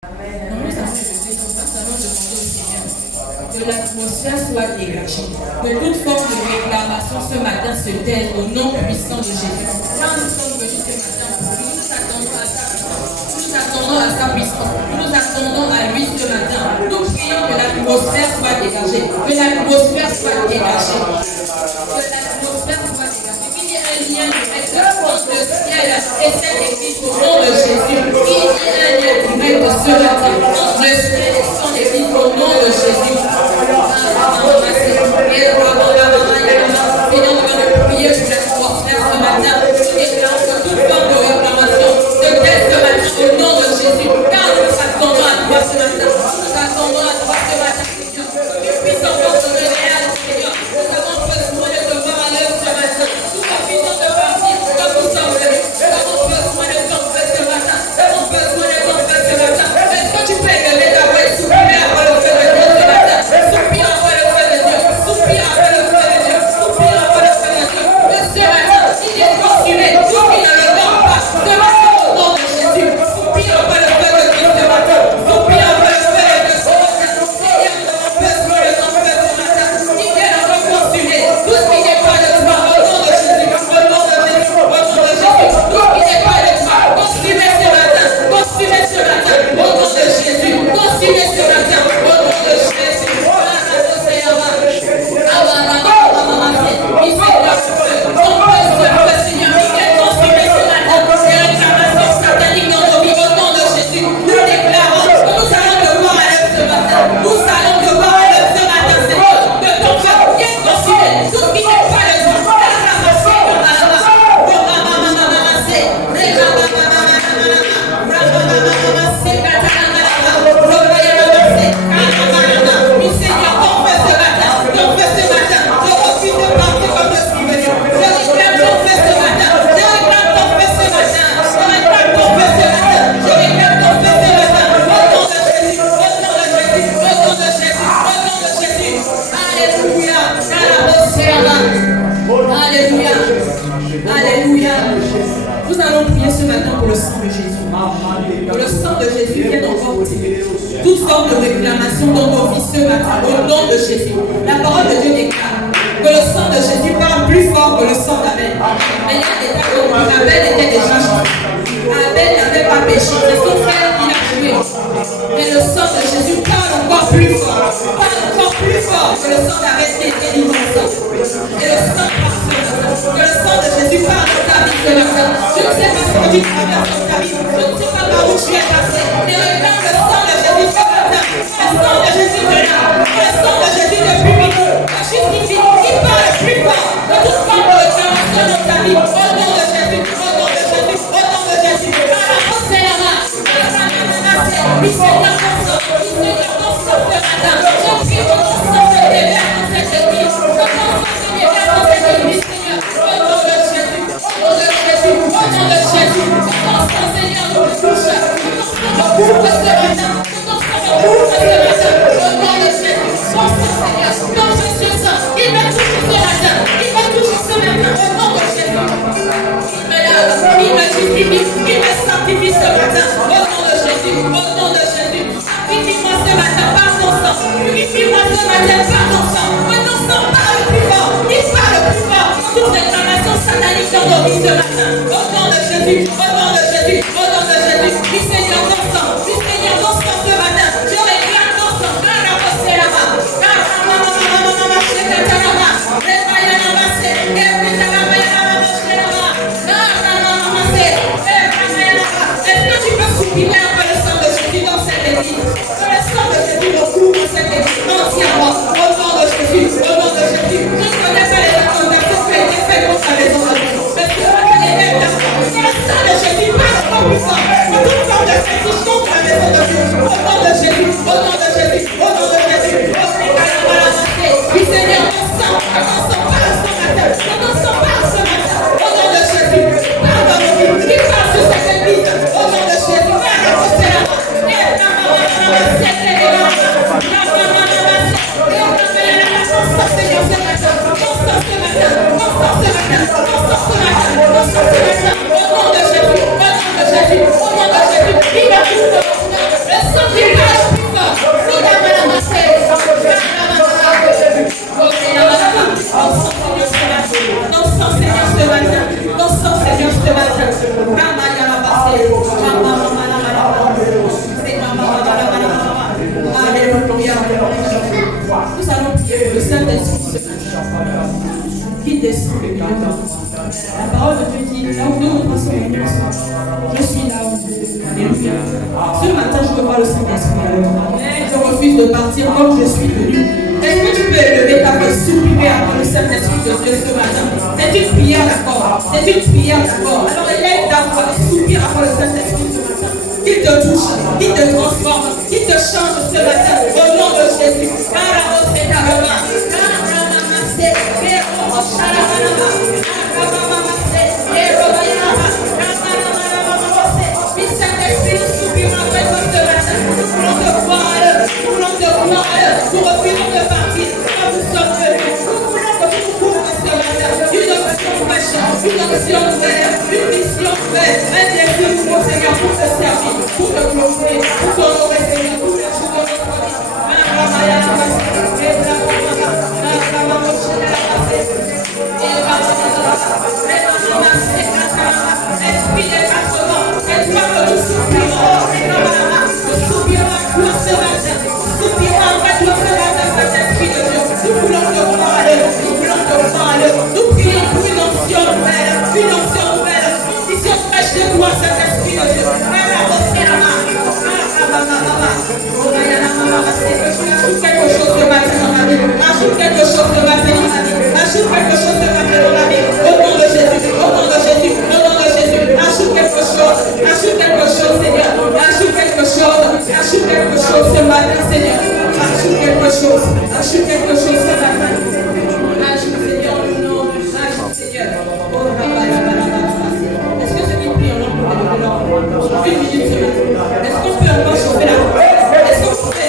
Nous allons demander au Seigneur que l'atmosphère soit dégagée, que toute forme de réclamation ce matin se taise au nom puissant de Jésus. Quand nous sommes venus ce matin pour lui, nous attendons à sa puissance, nous attendons à lui ce matin. Nous prions que l'atmosphère soit dégagée, que l'atmosphère soit dégagée, que l'atmosphère soit dégagée. Il y a un lien direct entre le ciel et cette église au nom de Jésus. Il y a un lien direct ce matin entre le ciel et son église au nom de Jésus. Seigneur, nous allons prier pour l'atmosphère ce matin. Nous déclarons que toute forme de réclamation se taise ce matin au nom de Jésus. Car nous attendons à toi ce matin. Nous attendons à toi ce matin, Seigneur. Que tu puisses encore te révéler à nous, Seigneur. Nous avons besoin de te voir à l'œuvre ce matin. Nous refusons de partir comme nous sommes venus. Nous avons besoin de ton feu ce matin. Nous avons besoin de ton feu ce matin. Est-ce que tu peux élever ta voix et soupirer après le feu de Dieu ce matin? Soupire après le feu de Dieu. Soupire après le feu de Dieu. Soupire après le feu de Dieu. Que ce matin, il est consumé. Soupire ne le dors pas. Ce matin, au nom de Jésus. Soupire après le feu de Dieu ce matin. Soupire après le feu de Dieu ce matin. Seigneur, nous avons besoin de ton feu ce matin. Il vient de nous consumer. Tout ce qui n'est pas de toi, au nom de Jésus. Au nom de Jésus. Au nom de Jésus. Tout ce qui n'est pas de toi, consumez ce matin. Consumez ce matin. Au nom de Jésus. Consumez ce matin. Au nom de Jésus. Alléluia. Nous allons prier ce matin pour le sang de Jésus. Que le sang de Jésus vienne emporter toute forme de réclamation dans nos vies ce matin, au nom de Jésus. La parole de Dieu déclare que le sang de Jésus parle plus fort que le sang d'Abel. Mais il y a des cas où Abel était déjà juste. Abel n'avait pas péché, c'est son frère qui l'a tué. Mais le sang de Jésus parle encore plus fort. Parle encore plus fort que le sang d'Abel qui était innocent. Et le sang que le sang de Jésus parle dans ta vie ce matin. Je ne sais pas ce que tu traverses dans ta vie. Je ne sais pas par où tu es passé. Mais regarde le sang de Jésus ce matin. Le sang de Jésus de là. Le sang de Jésus de purifie. La justifie. Il parle plus fort que toute forme de réclamation dans ta vie. Au nom de Jésus. Au nom de Jésus. Au nom de Jésus. Par la force et la main. Oui, Seigneur, ton sang. Oui, Seigneur, ton sang ce matin. Je prie que ton sang se déverse dans cette église. Que ton sang se déverse dans cette église, Seigneur. Au nom de Jésus. Au nom de Jésus. Au nom de Jésus. Que ton sang, Seigneur, nous touche. Que ton sang nous couvre ce matin. Que ton sang nous couvre ce matin. Au nom de Jésus. Ton sang, Seigneur. Ton précieux sang. Il me touche ce matin. Il me touche ce matin. Au nom de Jésus. Il me lave. Il me justifie. Il me sanctifie ce matin. Au nom de Jésus. Au nom de Jésus. Purifie-moi ce matin par ton sang. Purifie-moi ce matin par ton sang. Que ton sang parle plus fort. Il parle plus fort. Toute réclamation satanique dans nos vies ce matin. Au nom de Jésus. Au nom de Jésus. Au nom de Jésus. Oui, Seigneur, ton sang. Oui, Seigneur, ton sang ce matin. Je réclame ton sang. Car la force est là-bas. Car la est-ce que tu peux soupirer après le sang de Jésus dans cette église? Que le sang de Jésus recouvre cette église entièrement. Au nom de Jésus, au nom de Jésus. Je ne connais pas les actions qui ont été faites contre la maison de Dieu. Mais tu connais les mêmes personnes. Que le sang de Jésus ce matin, qu'il descende de Dieu. La parole de Dieu dit, là où nous passons les nuits, je suis là où Dieu. Alléluia. Ce matin, je veux voir le Saint-Esprit. Je refuse de partir comme je suis venu. Est-ce que tu peux élever ta voix, supplier avant le Saint-Esprit de Dieu ce matin? C'est une prière, d'accord? C'est une prière, d'accord? Alors élève ta voix, soupire avant le Saint-Esprit ce matin. Qu'il te touche, qu'il te transforme, qu'il te change ce matin. Au nom de Jésus. Nous refusons de partir quand nous sommes venus. Nous voulons que tu nous couvres ce matin. Une option fraîche, une option nouvelle, une mission nouvelle. Un désir nouveau, Seigneur, pour te servir, pour te glorifier, pour t'honorer, Seigneur, tous les jours de notre vie. Esprit des parsements, c'est toi que nous soupirons. Nous soupirons à toi ce matin. Soupirons à toi ce matin, Saint-Esprit de Dieu. Nous voulons te voir, nous voulons te voir. Nous prions pour une onction nouvelle, une onction nouvelle, une vision fraîche de toi, Saint-Esprit de Dieu. Ajoute quelque chose de matin dans la vie. Ajoute quelque chose de matin dans la vie. Ajoute quelque chose de matin dans la vie. Au nom de Jésus, au nom de Jésus, au nom de Jésus. Ajoute quelque chose, Seigneur. Ajoute quelque chose ce matin, Seigneur. Ajoute quelque chose ce matin. Ajoute, Seigneur, le nom de Jésus, Seigneur. Est-ce que ceux qui prient en langue peuvent lever leur main? Une minute ce matin. Est-ce qu'on peut encore chauffer la voix? Est-ce qu'on peut lever la voix?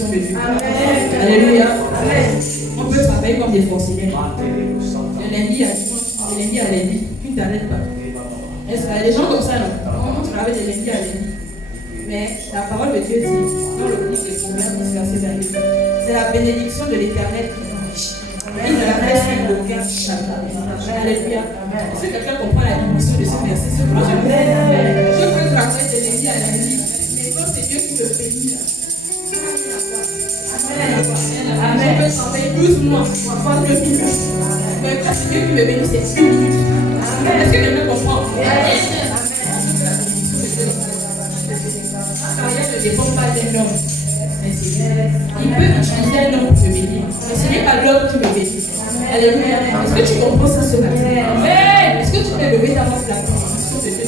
De Dieu. Alléluia. On peut travailler comme des fonctionnaires. De lundi à lundi, tu ne t'arrêtes pas. Est-ce qu'il y a des gens comme ça, non? On travaille de lundi à lundi. Mais la parole de Dieu dit, dans le livre des Proverbes, verset 22, c'est la bénédiction de l'Éternel qui enrichit. Il ne la laisse aucun chagrin. Alléluia. Est-ce que quelqu'un comprend la dimension de ce verset? Je peux travailler de lundi à lundi. Mais quand c'est Dieu qui me bénit, Amen. Je peux travailler 12 mois pour avoir 2 minutes. Mais quand c'est Dieu qui me bénit, c'est 1 minute. Est-ce que quelqu'un comprend? Rien ne dépend pas d'un homme. Il peut utiliser un homme pour me bénir. Mais ce n'est pas l'homme qui me bénit. Alléluia. Est-ce que tu comprends ça ce matin? Est-ce que tu peux lever ta main pour la bénédiction de Dieu?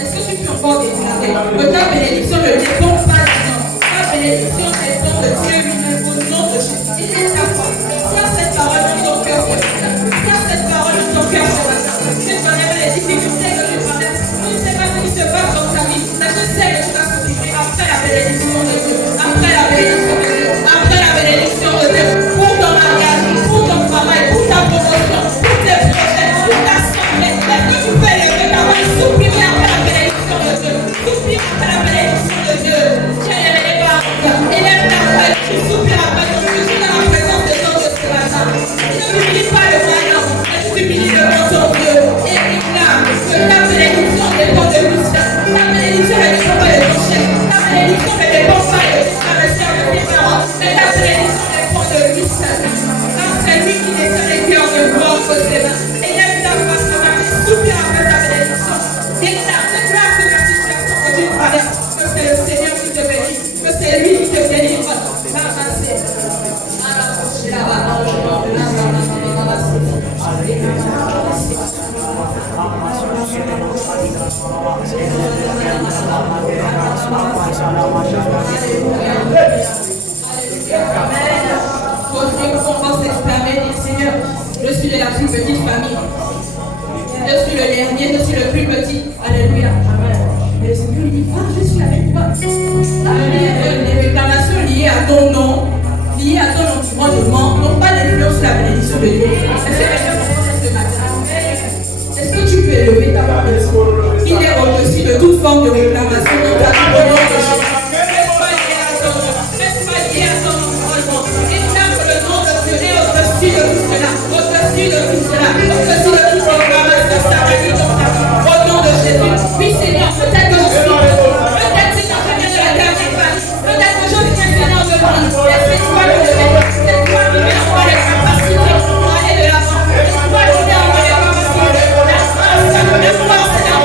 Est-ce que tu peux encore déclarer que ta bénédiction ne dépend pas d'un homme? Ta bénédiction dépend de Dieu lui-même au nom de Jésus. Il est ta foi. Tiens cette parole dans ton cœur ce matin. Tiens cette parole dans ton cœur ce matin. Je connais les difficultés que tu traverses. Je ne sais pas ce qui se passe dans ta vie. Mais je sais que tu vas souffrir après la bénédiction de Dieu. Après la bénédiction de Dieu. Après la bénédiction de Dieu. Pour ton mariage, pour ton travail, pour ta promotion, pour tes projets, pour ta santé. Est-ce que tu peux élever ta main et soupirer après la bénédiction de Dieu? Soupirer après la bénédiction de Dieu. Élève ta voix, tu soupires après ton Dieu. Tu es dans la présence de ton Dieu ce matin. Ne t'humilie pas devant un homme, mais tu t'humilies devant ton Dieu. Et déclare que ta bénédiction dépend de lui seul. Ta bénédiction ne dépend pas de ton chef. Ta bénédiction ne dépend pas de tes frères et sœurs, de tes parents. Mais ta bénédiction dépend de lui seul. Car c'est lui qui descend les cœurs de gloire entre ses mains. Élève ta voix ce matin, soupire après ta bénédiction. Déclare que la situation que tu traverses, que c'est le Seigneur qui te bénit, que c'est lui qui te délivre. Seigneur, je suis de la plus petite famille. Je suis le dernier, je suis le plus petit. Alléluia. le Seigneur lui dit, va, je suis avec toi. Les réclamations liées à ton nom, liées à ton environnement, n'ont pas d'influence sur la bénédiction de Dieu. Est-ce que quelqu'un comprend ce matin? Est-ce que tu peux élever ta voix? Il est au-dessus de toute forme de réclamation dans ta vie au nom de Jésus. Au-dessus de tout cela, au-dessus de tout cela, au-dessus de toute réclamation, ça va être dans ta vie. Au nom de Jésus. Oui, Seigneur, peut-être que je suis peut-être Seigneur, je viens de la dernière phase. Peut-être que je viens Seigneur de moi. Et c'est toi qui le fais. C'est toi qui viens avoir les capacités pour aller de l'avant. C'est toi qui viens avoir les capacités. La force, Seigneur,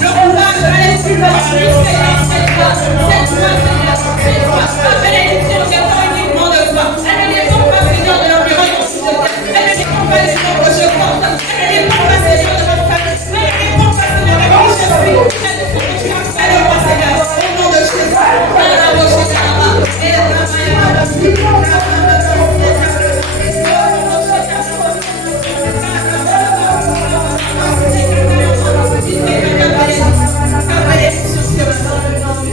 le courage d'aller plus loin. Oui, Seigneur, c'est toi. C'est toi, Seigneur. C'est toi. La bénédiction dépend uniquement de toi. Elle ne dépend pas, Seigneur, de l'environnement. Elle ne dépend pas des gens que je porte. Elle ne dépend pas, Seigneur, de votre famille. Elle ne dépend pas, Seigneur, de qui je suis. Elle dépend que tu as fait de moi, Seigneur. Au nom de Jésus. Dans la roche de la main. Et la main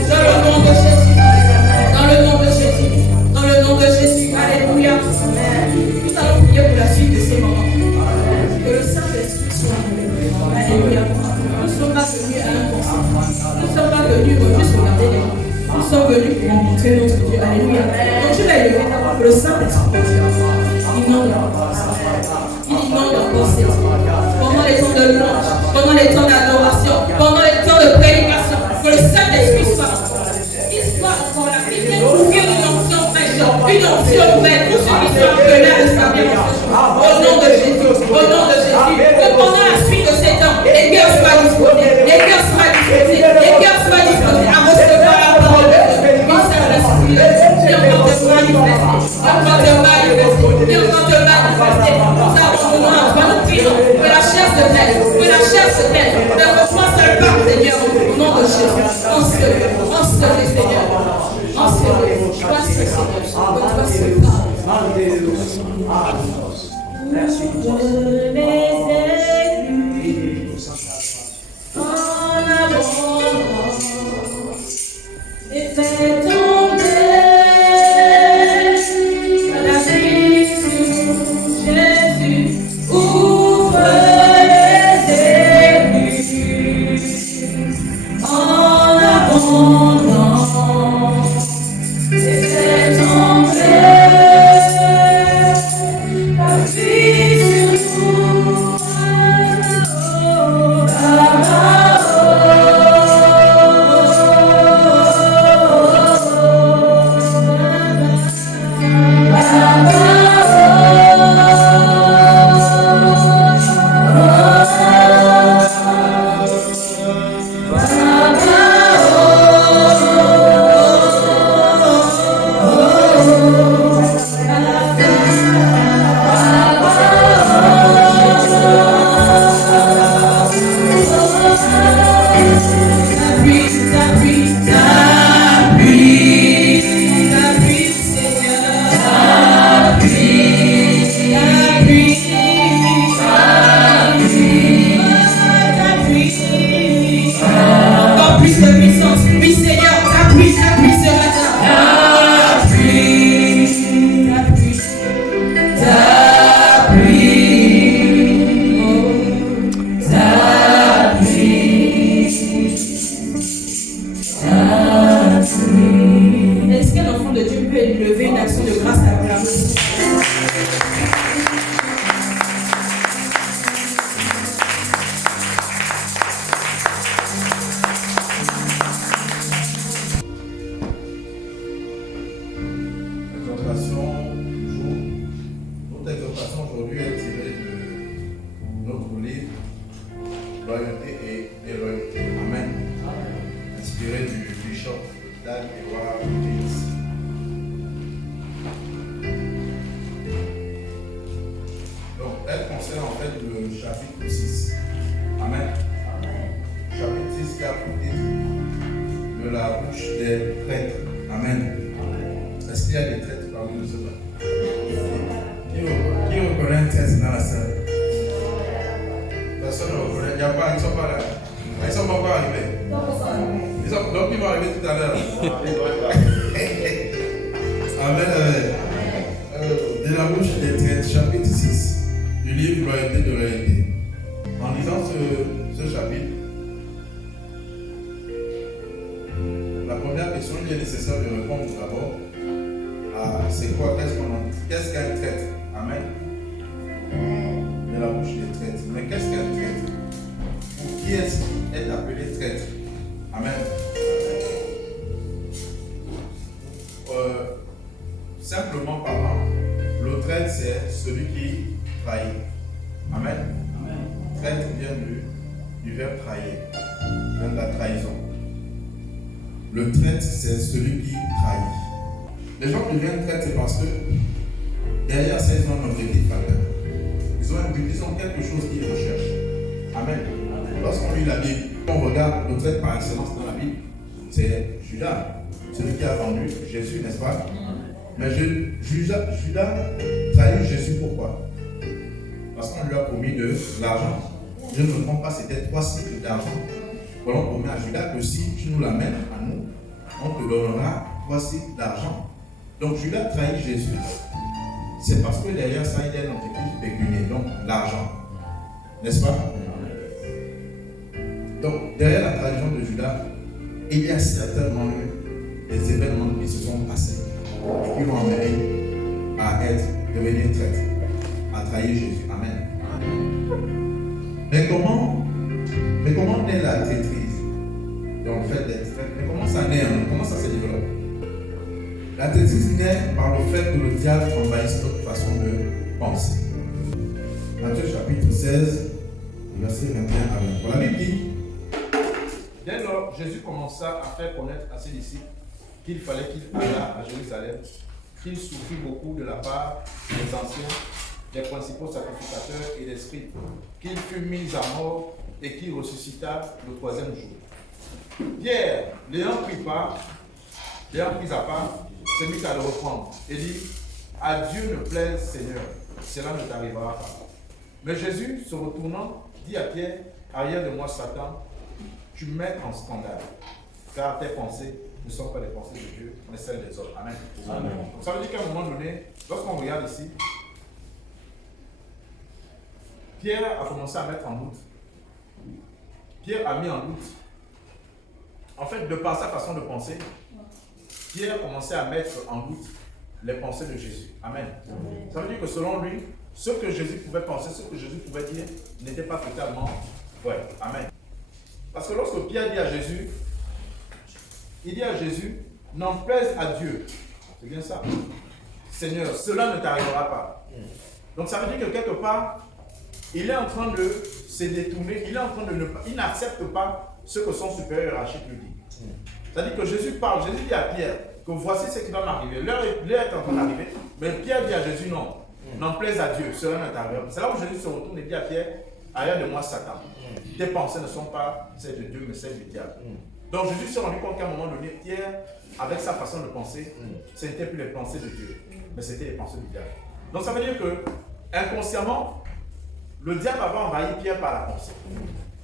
dans le nom de Jésus. Dans le nom de Jésus. Dans le nom de Jésus. Alléluia. Nous allons prier pour la suite de ces moments. Que le Saint-Esprit soit avec nous. Alléluia. Nous ne sommes pas venus à un concert. Nous ne sommes pas venus pour juste regarder les gens. Nous sommes venus pour rencontrer notre Dieu. Alléluia. Donc tu vas élever ta voix pour le Saint-Esprit. Il inonde encore ça. Il inonde encore cette vie. Pendant les temps de louange, pendant les temps d'adoration, pendant les temps de prédication, que le Saint-Esprit soit il soit encore là. Il vient ouvrir une onction fraîche, une onction nouvelle pour ceux qui sont appelés à le savoir. Au nom de Jésus, au nom de Jésus, que pendant la suite de ces temps, les cœurs soient disposés, les cœurs soient disposés, les cœurs soient disposés à recevoir la parole de Dieu. Oui, Saint-Esprit, viens encore te manifester, viens encore te manifester, viens encore te manifester. Nous abandonnons à toi, nous prions que la chair se taise, que la chair se taise, que reçois seul par Seigneur, au nom de Jésus. Enseigne, Seigneur. Enseigne, toi seul, Seigneur. Toi seul, Merci. Et fais tomber la vie sur Jésus, ouvre les écluses en abondance. Et fais tomber la vie sur nous. Personne ne reconnaît. Il n'y a pas, ils ne sont pas là. Ils ne sont pas encore arrivés. Donc il va arriver tout à l'heure. Amen, amen. De la bouche des traites, chapitre 6 du livre Loyauté de réalité. En lisant ce chapitre, la première question, il est nécessaire de répondre d'abord à c'est quoi, qu'est-ce qu'un traître? Amen. De la bouche des traîtres. Mais qu'est-ce qu'un traître? Ou qui est appelé traître? Amen. Simplement parlant, le traître, c'est celui qui trahit. Amen. Traître vient du verbe trahir, vient de la trahison. Le traître, c'est celui qui trahit. Les gens qui deviennent traîtres, c'est parce que derrière ça, ils ont un objectif à faire. Ils ont un but, ils ont quelque chose qu'ils recherchent. Amen. Lorsqu'on lit la Bible, on regarde le traître par excellence dans la Bible, c'est Judas, celui qui a vendu Jésus, n'est-ce pas? Mais Judas trahit Jésus, pourquoi? Parce qu'on lui a promis de l'argent. Je ne me trompe pas, c'était 3 cycles d'argent. On promet à Judas que si tu nous l'amènes à nous, on te donnera 3 cycles d'argent. Donc Judas trahit Jésus. C'est parce que derrière ça, il y a un objectif pécuniaire, donc l'argent. N'est-ce pas? Donc derrière la trahison de Judas, il y a certainement eu des événements qui se sont passés et qui l'ont amené à devenir traître, à trahir Jésus. Amen. Mais comment naît la traîtrise? Donc le fait d'être traître. Mais comment ça naît? Comment ça se développe? La traîtrise naît par le fait que le diable envahisse notre façon de penser. Matthieu chapitre 16, verset 21 à 23. La Bible dit: dès lors, Jésus commença à faire connaître à ses disciples qu'il fallait qu'il allât à Jérusalem, qu'il souffrit beaucoup de la part des anciens, des principaux sacrificateurs et des scribes, qu'il fut mis à mort et qu'il ressuscita le 3e jour. Pierre, l'ayant pris à part, se mit à le reprendre et dit: à Dieu ne plaise, Seigneur, cela ne t'arrivera pas. Mais Jésus, se retournant, dit à Pierre: arrière de moi, Satan, tu me mets en scandale, car tes pensées ne sont pas les pensées de Dieu, mais celles des hommes. Amen. Amen. Donc ça veut dire qu'à un moment donné, lorsqu'on regarde ici, Pierre a commencé à mettre en doute. Pierre a mis en doute. En fait, de par sa façon de penser, Pierre a commencé à mettre en doute les pensées de Jésus. Amen. Amen. Ça veut dire que selon lui, ce que Jésus pouvait penser, ce que Jésus pouvait dire, n'était pas totalement vrai. Amen. Parce que lorsque Pierre dit à Jésus, il dit à Jésus: n'en plaise à Dieu. C'est bien ça. Seigneur, cela ne t'arrivera pas. Donc ça veut dire que quelque part, il est en train de se détourner, il n'accepte pas ce que son supérieur hiérarchique lui dit. C'est-à-dire que Jésus parle, Jésus dit à Pierre que voici ce qui va m'arriver. L'heure est en train d'arriver, mais Pierre dit à Jésus: non, n'en plaise à Dieu, cela ne t'arrivera pas. C'est là où Jésus se retourne et dit à Pierre: arrière de moi, Satan. Tes pensées ne sont pas celles de Dieu, mais celles du diable. Donc Jésus s'est rendu compte qu'à un moment donné, Pierre, avec sa façon de penser, ce n'était plus les pensées de Dieu, mais c'était les pensées du diable. Donc ça veut dire que, inconsciemment, le diable avait envahi Pierre par la pensée.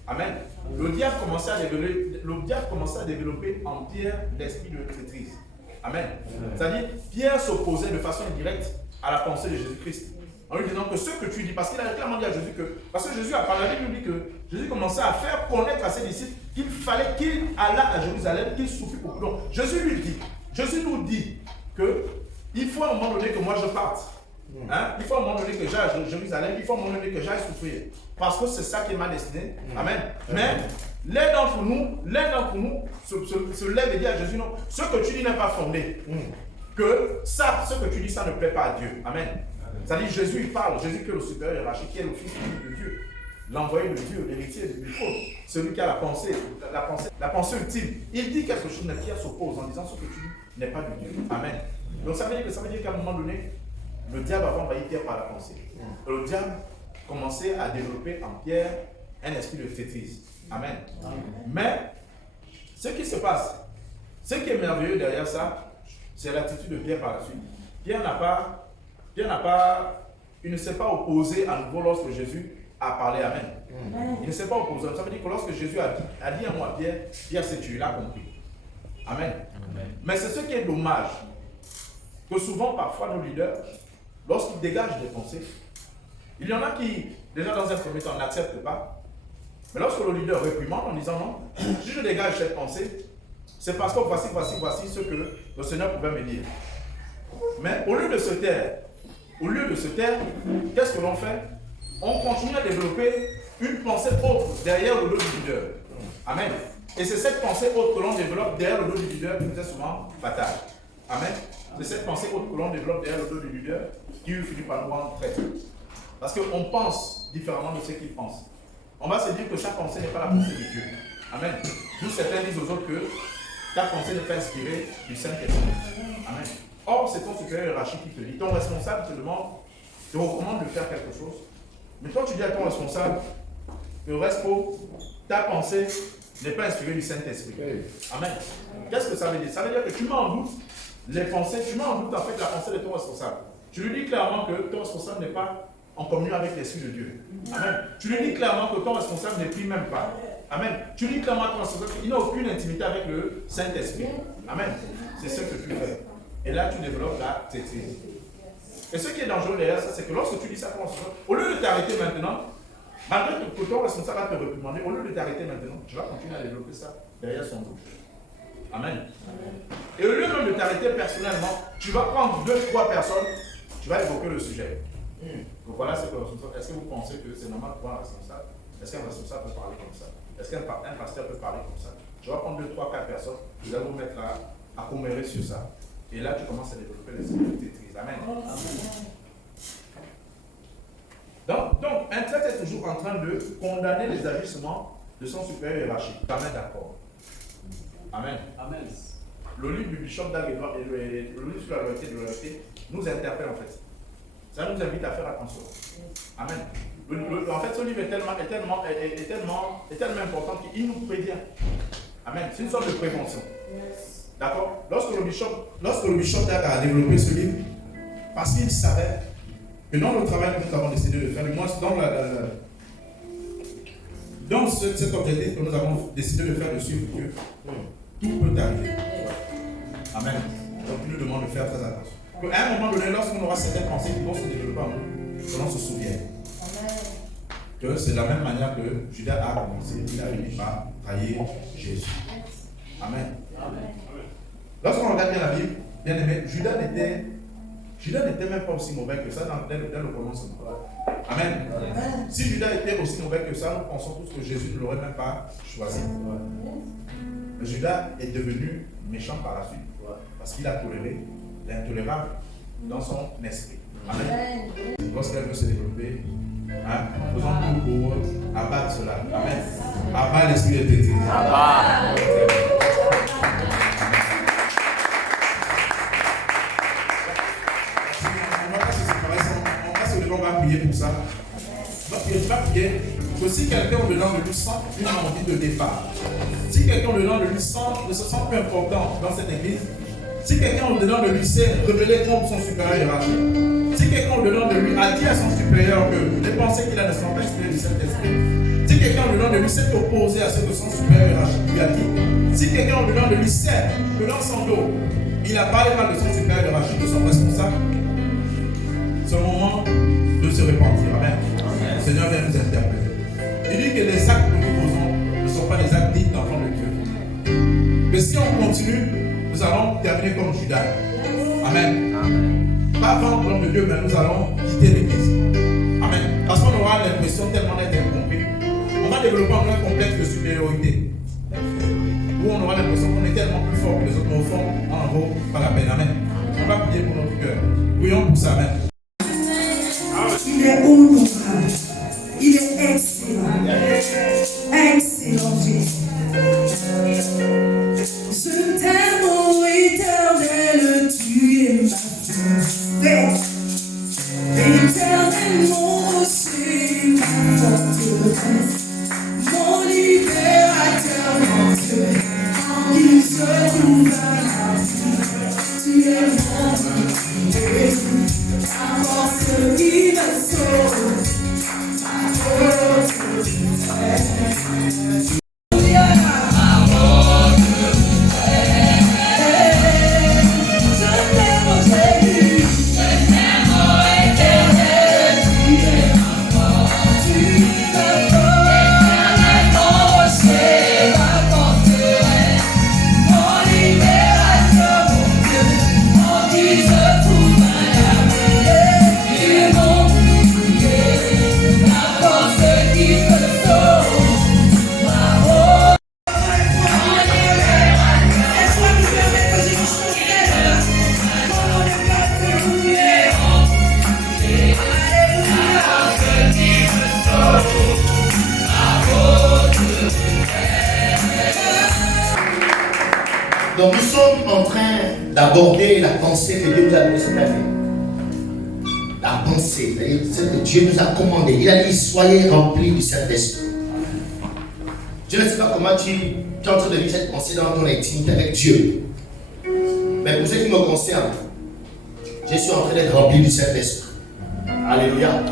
Amen. Le diable commençait à développer en Pierre l'esprit de traîtrise. Amen. C'est-à-dire, Pierre s'opposait de façon indirecte à la pensée de Jésus-Christ. En lui disant que ce que tu dis, parce qu'il a clairement dit à Jésus que, parce que Jésus a parlé, il lui dit que Jésus commençait à faire connaître à ses disciples qu'il fallait qu'il allât à Jérusalem, qu'il souffrit beaucoup. Donc Jésus nous dit qu'il faut à un moment donné que moi je parte. Hein? Il faut à un moment donné que j'aille à Jérusalem, il faut à un moment donné que j'aille souffrir. Parce que c'est ça qui est ma destinée. Amen. Mais l'un d'entre nous se lève et dit à Jésus: non, ce que tu dis n'est pas fondé. Que ça, ce que tu dis, ça ne plaît pas à Dieu. Amen. C'est-à-dire Jésus, il parle, Jésus qui est le supérieur hiérarchique, qui est le fils de Dieu, l'envoyé de Dieu, l'héritier du trône, celui qui a la pensée ultime. Il dit quelque chose, mais Pierre s'oppose en disant: ce que tu dis n'est pas de Dieu. Amen. Donc ça veut dire qu'à un moment donné, le diable avait envahi Pierre par la pensée. Le diable commençait à développer en Pierre un esprit de traîtrise. Amen. Mais ce qui se passe, ce qui est merveilleux derrière ça, c'est l'attitude de Pierre par la suite. Il ne s'est pas opposé à nouveau lorsque Jésus a parlé. Amen. Il ne s'est pas opposé. Ça veut dire que lorsque Jésus a dit un mot à Pierre, Pierre s'est tué, il a compris. Amen. Mais c'est ce qui est dommage, que souvent, parfois, nos leaders, lorsqu'ils dégagent des pensées, il y en a qui, déjà dans un premier temps, n'acceptent pas. Mais lorsque le leader réprimande en disant non, si je dégage cette pensée, c'est parce que voici ce que le Seigneur pouvait me dire. Mais au lieu de se taire, qu'est-ce que l'on fait? On continue à développer une pensée autre derrière le dos du leader. Amen. Et c'est cette pensée autre que l'on développe derrière le dos du leader qui nous est souvent fatale. Amen. C'est cette pensée autre que l'on développe derrière le dos du leader qui finit par nous rendre traîtres. Parce qu'on pense différemment de ce qu'il pense. On va se dire que chaque pensée n'est pas la pensée de Dieu. Amen. D'où certains disent aux autres que ta pensée n'est pas inspirée du Saint-Esprit. Amen. Or, c'est ton supérieur hiérarchique qui te dit. Ton responsable te recommande de faire quelque chose. Mais toi, tu dis à ton responsable, le Respo, ta pensée n'est pas inspirée du Saint-Esprit. Amen. Qu'est-ce que ça veut dire? Ça veut dire que tu mets en doute les pensées, tu mets en doute en fait la pensée de ton responsable. Tu lui dis clairement que ton responsable n'est pas en communion avec l'Esprit de Dieu. Amen. Tu lui dis clairement que ton responsable ne prie même pas. Amen. Tu dis clairement à ton responsable qu'il n'a aucune intimité avec le Saint-Esprit. Amen. C'est ce que tu fais. Et là, tu développes la tétrise. Et ce qui est dangereux derrière ça, c'est que lorsque tu dis ça à ton responsable, au lieu de t'arrêter maintenant, malgré que ton responsable va te réprimander, au lieu de t'arrêter maintenant, tu vas continuer à développer ça derrière son dos. Amen. Et au lieu même de t'arrêter personnellement, tu vas prendre 2-3 personnes, tu vas évoquer le sujet. Donc voilà ce que le responsable. Est-ce que vous pensez que c'est normal pour un responsable? Est-ce qu'un responsable peut parler comme ça? Est-ce qu'un pasteur peut parler comme ça? Tu vas prendre 2-3-4 personnes, vous allez vous mettre à commérer sur ça. Et là, tu commences à développer l'esprit de tétrise. Amen. Donc, un traître est toujours en train de condamner les agissements de son supérieur hiérarchique. Amen, d'accord. Amen. Amen. Le livre du bishop d'Aguedouard et le livre sur la loyauté de loyauté nous interpelle en fait. Ça nous invite à faire attention. Amen. En fait, ce livre est tellement important qu'il nous prévient. Amen. C'est une sorte de prévention. D'accord? Lorsque le bishop a développé ce livre, parce qu'il savait que dans le travail que nous avons décidé de faire, du moins dans cet objectif que nous avons décidé de faire de suivre Dieu, tout peut arriver. Amen. Donc il nous demande de faire très attention. À un moment donné, lorsqu'on aura certaines pensées qui vont se développer en nous, que l'on se souvienne que c'est de la même manière que Judas a commencé, il a fini par trahir Jésus. Amen. Lorsqu'on regarde bien la Bible, bien aimé, Judas n'était même pas aussi mauvais que ça dès le commencement. Amen. Si Judas était aussi mauvais que ça, nous pensons tous que Jésus ne l'aurait même pas choisi. Mais Judas est devenu méchant par la suite parce qu'il a toléré l'intolérable dans son esprit. Amen. Lorsqu'elle veut se développer, faisons tout pour abattre cela. Amen. Abat l'esprit de tétrise. Abat. On va prier pour ça. On va prier que si quelqu'un au-dedans de lui sent une envie de départ, si quelqu'un au-dedans de lui ne se sent plus important dans cette église, si quelqu'un au-dedans de lui s'est rebellé contre son supérieur hiérarchique, si quelqu'un au-dedans de lui a dit à son supérieur que les pensées qu'il a ne sont pas inspirées du Saint-Esprit, si quelqu'un au-dedans de lui s'est opposé à ce que son supérieur hiérarchique lui a dit, si quelqu'un au-dedans de lui sait que dans son dos, il a parlé mal de son supérieur hiérarchique, de son responsable, c'est le moment de se repentir. Amen. Le Seigneur vient nous interpeller. Il dit que les actes que nous posons ne sont pas des actes dignes d'enfants de Dieu. Que si on continue, nous allons terminer comme Judas. Amen. Pas vendre l'homme de Dieu, mais nous allons quitter l'église. Amen. Parce qu'on aura l'impression tellement d'être incompris. On va développer un complexe de supériorité. Où on aura l'impression qu'on est tellement plus fort que les autres, mais au fond, en vaut pas la peine. Amen. On va prier pour notre cœur. Prions pour ça. Amen. Il est honorable. Il est excellent. Excellent Jésus. Je t'aime, ô éternel, tu es ma force. Éternel, mon rocher, ma forteresse, mon libérateur, mon Dieu, il se trouve à la vie. Tu es mon Dieu, la force qui me sauve, ma force. Donc nous sommes en train d'aborder la pensée que Dieu nous a donnée cette année. La pensée, c'est-à-dire celle que Dieu nous a commandée. Il a dit, soyez remplis du Saint-Esprit. Je ne sais pas comment tu es en train de vivre cette pensée dans ton intimité avec Dieu. Mais pour ce qui me concerne, je suis en train d'être rempli du Saint-Esprit. Alléluia.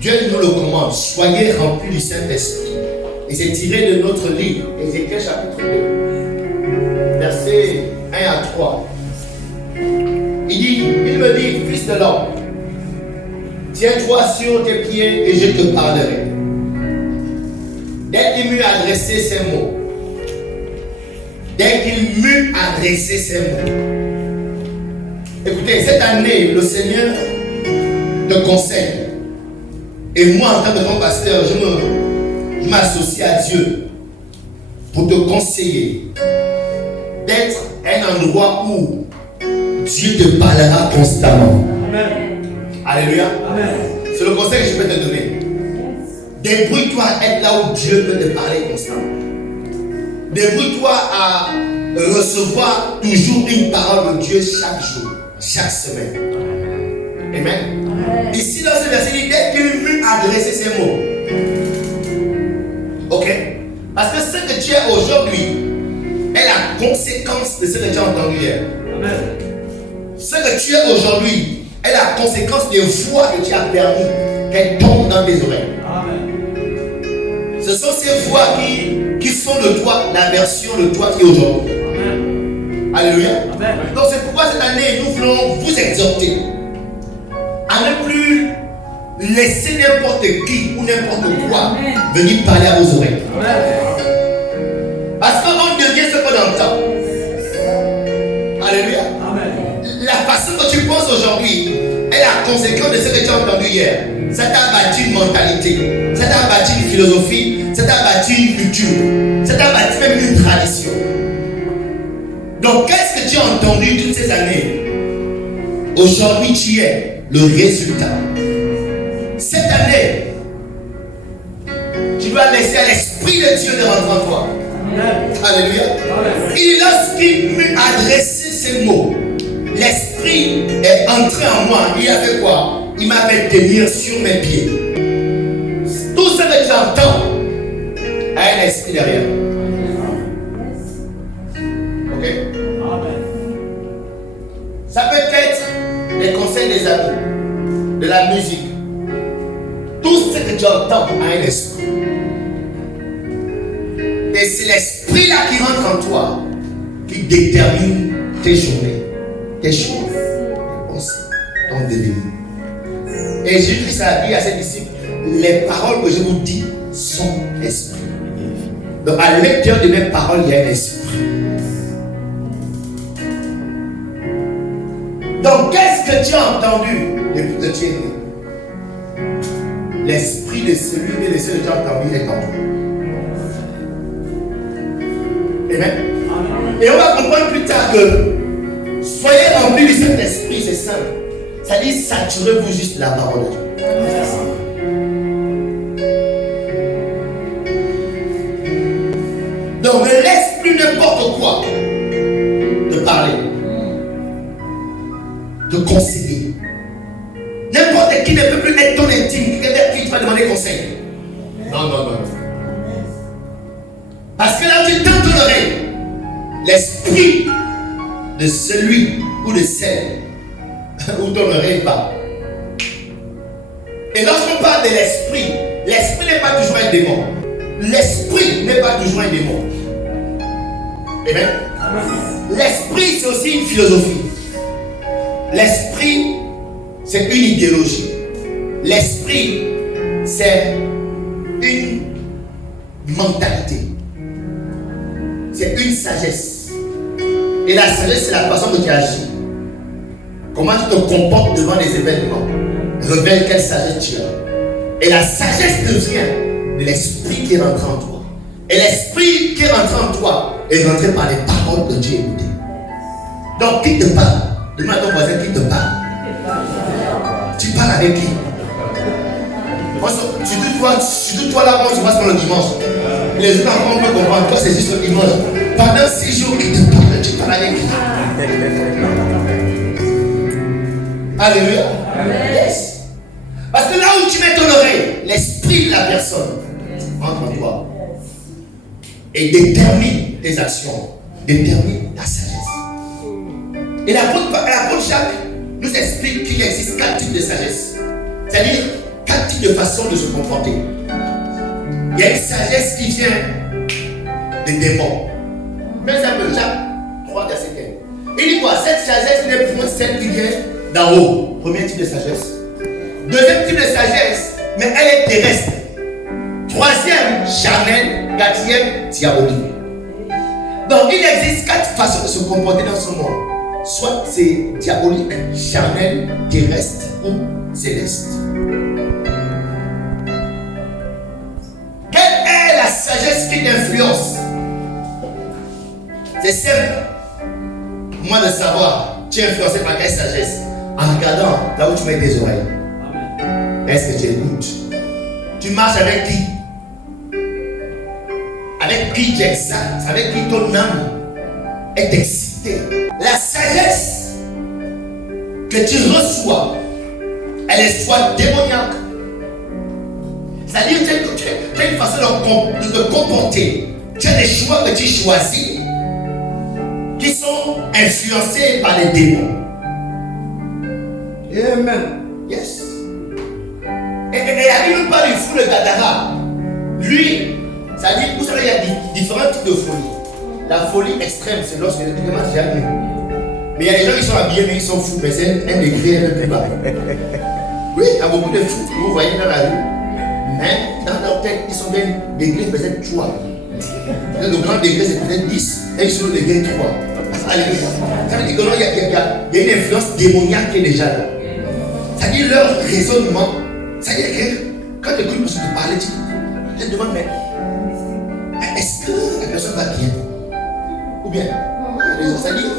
Dieu nous le commande, soyez remplis du Saint-Esprit. Et c'est tiré de notre livre, Ézéchiel chapitre 2, versets 1 à 3. Il me dit, fils de l'homme, tiens-toi sur tes pieds et je te parlerai. Dès qu'il m'eut adressé ces mots, écoutez, cette année, le Seigneur te conseille. Et moi, en tant que ton pasteur, je m'associe à Dieu pour te conseiller d'être un endroit où Dieu te parlera constamment. Amen. Alléluia. Amen. C'est le conseil que je peux te donner. Débrouille-toi à être là où Dieu peut te parler constamment. Débrouille-toi à recevoir toujours une parole de Dieu chaque jour, chaque semaine. Amen. Ici dans ce verset, il dit dès qu'il m'eut adressé ces mots. Ok? Parce que ce que tu es aujourd'hui est la conséquence de ce que tu as entendu hier. Amen. Ce que tu es aujourd'hui est la conséquence des voix que tu as permis qu'elles tombent dans tes oreilles. Amen. Ce sont ces voix qui font de toi la version de toi qui est aujourd'hui. Amen. Alléluia. Amen. Donc c'est pourquoi cette année nous voulons vous exhorter à ne plus laisser n'importe qui ou n'importe quoi venir parler à vos oreilles. Amen. Parce qu'on devient ce qu'on entend. Alléluia. Amen. La façon dont tu penses aujourd'hui est la conséquence de ce que tu as entendu hier. Ça t'a bâti une mentalité, ça t'a bâti une philosophie, ça t'a bâti une culture, ça t'a bâti même une tradition. Donc qu'est-ce que tu as entendu toutes ces années? Aujourd'hui tu es le résultat. Cette année, tu dois laisser à l'Esprit de Dieu de rentrer en toi. Amen. Alléluia. Amen. Et lorsqu'il m'eut adressé ces mots, l'Esprit est entré en moi. Il a fait quoi? Il m'a fait tenir sur mes pieds. Tout ce que tu entends a un esprit derrière. Ok? Amen. Ça peut être les conseils des amis, de la musique. Tout ce que tu entends a un esprit. Et c'est l'esprit là qui rentre en toi qui détermine tes journées, tes choix, tes pensées, ton devenir. Et Jésus-Christ a dit à ses disciples, les paroles que je vous dis sont esprit. Donc à l'intérieur de mes paroles, il y a un esprit. Donc qu'est-ce que tu as entendu depuis que tu es né? L'esprit de celui et de ceux que tu as entendu est en toi. Amen. Et on va comprendre plus tard que soyez remplis du Saint-Esprit, c'est simple. Ça dit saturez-vous juste la parole de Dieu. Donc ne laisse plus n'importe quoi te parler, te conseiller. N'importe qui ne peut plus être ton intime, vers qui tu vas demander conseil. Non, non, non. Parce que là où tu tends ton oreille, l'esprit de celui ou de celle où ton oreille va. Et lorsqu'on parle de l'esprit, l'esprit n'est pas toujours un démon. L'esprit n'est pas toujours un démon. Amen. L'esprit, c'est aussi une philosophie. L'esprit, c'est une idéologie. L'esprit, c'est une mentalité. C'est une sagesse. Et la sagesse, c'est la façon dont tu agis. Comment tu te comportes devant les événements révèle quelle sagesse tu as. Et la sagesse devient de l'esprit qui est rentré en toi. Et l'esprit qui est rentré en toi est rentré par les paroles que Dieu a écoutées. Donc, qui te parle? Demande à ton voisin qui te parle. Tu parles avec qui? Surtout toi là, on se passe pour le dimanche. Les autres enfants peuvent comprendre. Toi, c'est juste le dimanche. Pendant 6 jours, qui te parle? que tu parles avec lui. Alléluia. Yes. Parce que là où tu mets ton oreille, l'esprit de la personne entre en toi et détermine tes actions, détermine ta sagesse. Et l'apôtre Jacques nous explique qu'il existe 4 types de sagesse. C'est-à-dire 4 types de façons de se comporter. Il y a une sagesse qui vient des démons. Mais ça peut Jacques 3, verset 15. Il dit quoi? Cette sagesse n'est plus celle qui vient d'en haut. Premier type de sagesse. Deuxième type de sagesse, mais elle est terrestre. Troisième, charnelle. Quatrième, diabolique. Donc il existe 4 façons de se comporter dans ce monde. Soit c'est diabolique, charnel, terrestre ou céleste. Quelle est la sagesse qui t'influence? C'est simple. Moi de savoir, tu es influencé par quelle sagesse? En regardant là où tu mets tes oreilles. Est-ce que tu écoutes? Tu marches avec qui? Avec qui tu exaltes? Avec qui ton âme est excitée? La sagesse que tu reçois, elle est soit démoniaque. C'est-à-dire que tu as une façon de te comporter. Tu as des choix que tu choisis qui sont influencés par les démons. Amen. Yes. Et la Bible parle du fou de Gadara. Lui, c'est-à-dire, vous savez, il y a différents types de folie. La folie extrême, c'est lorsque les éléments jamais. Mais il y a des gens qui sont habillés, mais ils sont fous, mais c'est un degré un peu plus bas. Oui, il y a beaucoup de fous que vous voyez dans la rue. Mais dans leur tête, ils sont des degrés peut-être 3. Le grand degré, c'est peut-être 10. Et ils sont au degré 3. Ça veut dire que non, il y a une influence démoniaque qui est déjà là. C'est-à-dire leur raisonnement. C'est-à-dire que quand tu écoutes te parler, tu te demandes, mais est-ce que la personne va bien? Ou bien, c'est-à-dire,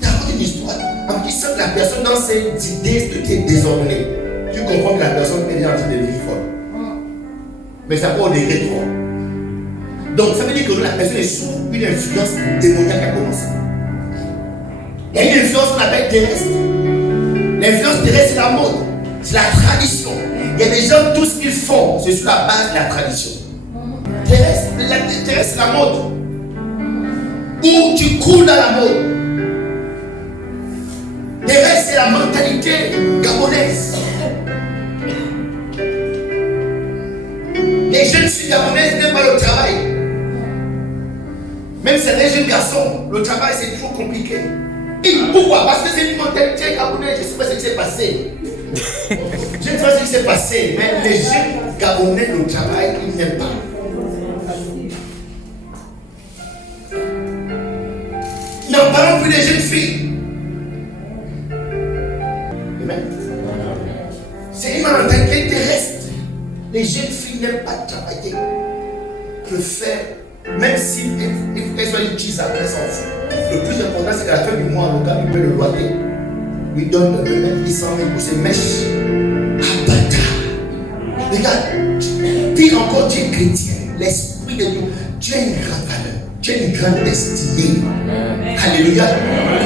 tu racontes une histoire. En disant que la personne dans ses idées qui est désordonnée, tu comprends que la personne est déjà en train de vivre folle. Mais ça pas au degré 3. Donc ça veut dire que la personne est sous une influence démoniaque à commencer. Il y a une influence qu'on appelle terrestre. L'influence terrestre, c'est la mode, c'est la tradition. Il y a des gens, tout ce qu'ils font, c'est sur la base de la tradition. Terrestre, c'est la mode. Où tu coules dans la mode. Terrestre, c'est la mentalité gabonaise. Les jeunes filles gabonaises n'aiment pas le travail. Même certains jeunes garçons, le travail c'est trop compliqué. Et pourquoi? Parce que c'est une mentalité gabonaise. Je ne sais pas ce qui s'est passé. Je ne sais pas ce qui s'est passé, mais les jeunes gabonais, le travail, ils n'aiment pas. N'en parlons plus des jeunes filles. Amen. C'est une mentalité terrestre. Les jeunes filles n'aiment pas travailler. Préfèrent, même si elles soient utilisables, elles s'en foutent. Le plus important, c'est qu'à la fin du mois, le gars, il peut le loyer. Lui donne 2 mètres, 800 mètres pour ses mèches. Ah, bâtard. Regarde, pire encore, tu es chrétien. L'esprit de Dieu, tu as une grande valeur. Tu as une grande destinée. Alléluia.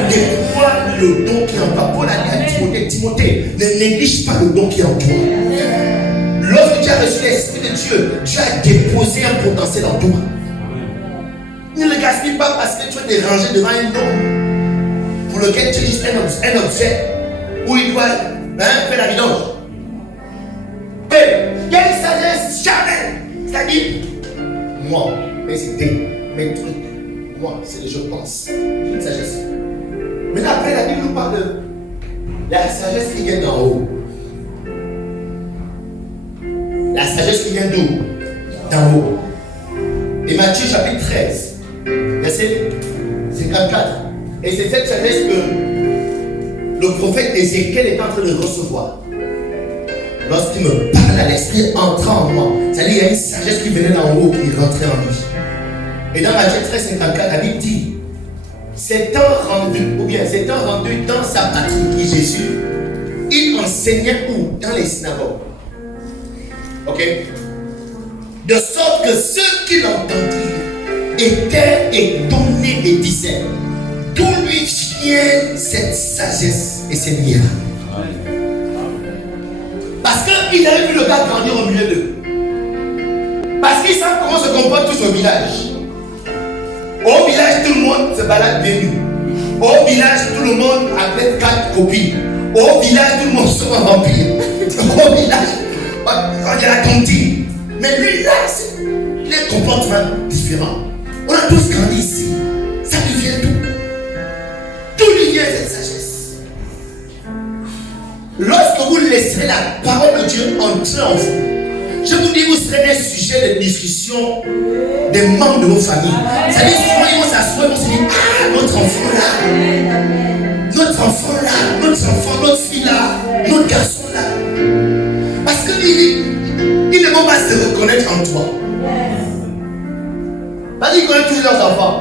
Déploie le don qui est en toi. Paul a dit à Timothée, ne néglige pas le don qui est en toi. Lorsque tu as reçu l'Esprit de Dieu, tu as déposé un potentiel en toi. Ne le gaspille pas parce que tu es dérangé devant un homme pour lequel tu es juste un objet où il doit faire la vidange. Il y a une sagesse jamais. C'est-à-dire, moi, mes idées, mes trucs, moi, c'est ce que je pense. Une sagesse. Mais là, après, la Bible nous parle de la sagesse qui vient d'en haut. La sagesse qui vient d'où? D'en haut. Et Matthieu chapitre 13, verset 54. Et c'est cette sagesse que le prophète Ézéchiel est en train de recevoir. Lorsqu'il me parle à l'esprit entrant en moi, c'est-à-dire il y a une sagesse qui venait d'en haut qui rentrait en lui. Et dans Matthieu 13, 54, la Bible dit, s'étant rendu dans sa patrie, qui est Jésus, il enseignait où? Dans les synagogues. Ok? De sorte que ceux qui l'entendirent étaient étonnés et disaient, D'où lui vient cette sagesse et ces miracles? Parce qu'il avait vu le gars grandir au milieu d'eux. Parce qu'ils savent comment se comporte tout ce village. Au village, tout le monde se balade bien nu. Au village, tout le monde appelle 4 copines. Au village, tout le monde se vampire. Au village, on est la tontine. Mais lui, là, il a un comportement différent. On a tous grandi ici. Ça lui vient d'où? D'où lui vient cette sagesse? Lorsque vous laisserez la parole de Dieu entrer en vous, je vous dis, vous serez un sujet de discussion des membres de vos familles. C'est-à-dire, souvent ils vont s'asseoir et vont se dire, ah, notre enfant là, notre enfant là, notre enfant, notre fille là, notre garçon là. Parce qu'ils ne vont pas se reconnaître en toi. Parce qu'ils connaissent tous leurs enfants.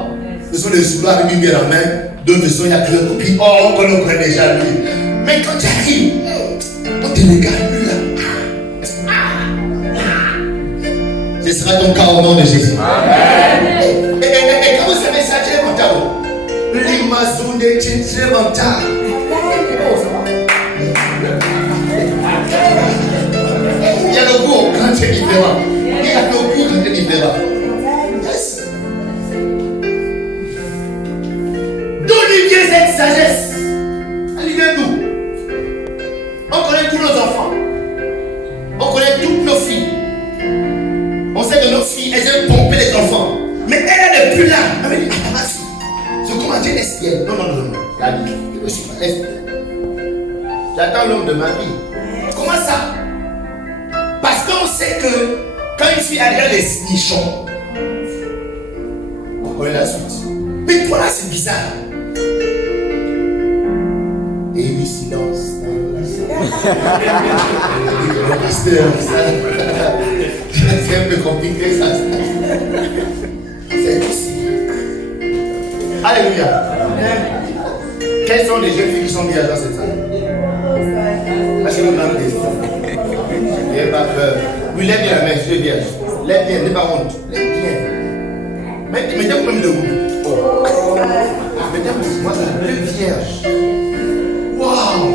Ce sont des soulards avec une bière en main, d'autres sont, il y a plusieurs copines. Oh, on connaît déjà lui. Mais quand tu arrives, on te regarde lui là. Ce sera ton cas au nom de Jésus. Amen. Et quand vous savez ça, tu es content. L'imazunde, tu es content. Il y a le goût quand tu es différent. Il y a le goût quand tu es différent. Yes. D'où lui vient cette sagesse? Elle vient d'où? On connaît tous nos enfants. On connaît toutes nos filles. On sait que nos filles, elles aiment pomper les enfants. Mais elle n'est plus là. Elle dit, ah, ma fille, je commence à être lesbienne. Non. Je ne suis pas lesbienne. J'attends l'homme de ma vie. Comment ça? Parce qu'on sait que quand une fille a déjà les nichons, on connaît la suite. Mais toi là, c'est bizarre. Et oui, silence. C'est un peu compliqué ça. C'est possible. Alléluia. Quelles sont les jeunes filles qui sont bien dans cette salle? Parce que nous avons des questions. N'ayez pas peur. Oui, lève bien la main, je suis vierge. Lève bien, n'ayez pas honte. Lève bien. Mettez-vous même debout. Mettez-vous, moi, je suis vierge. Waouh!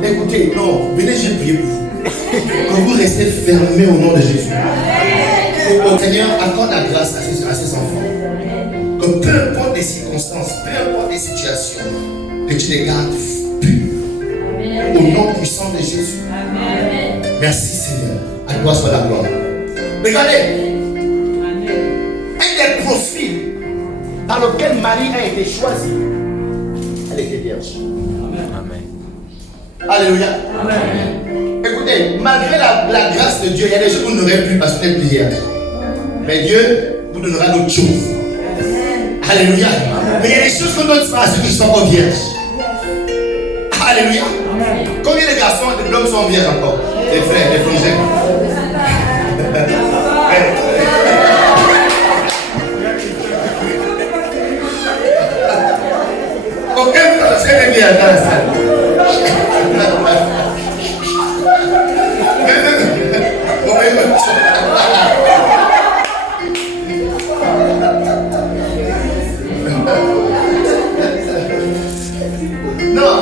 Écoutez, non, venez, j'ai prié pour vous. Que vous restez fermés au nom de Jésus. Que Seigneur accorde la grâce à ces enfants. Que peu importe les circonstances, peu importe les situations, que tu les gardes purs. Au nom puissant de Jésus. Merci Seigneur. À toi soit la gloire. Regardez. Un des profils par lequel Marie a été choisie, elle était vierge. Amen. Alléluia. Amen. Écoutez, malgré la grâce de Dieu, il y a des choses que vous n'aurez plus parce que vous êtes vierge. Mais Dieu vous donnera d'autres choses. Alléluia. Amen. Mais il y a des choses qu'on donne à ceux qui ne sont pas vierges. Alléluia. Amen. Combien de garçons et d'hommes sont vierges encore? Les frères, les frères. Aucun français n'est vierge dans la salle. Non,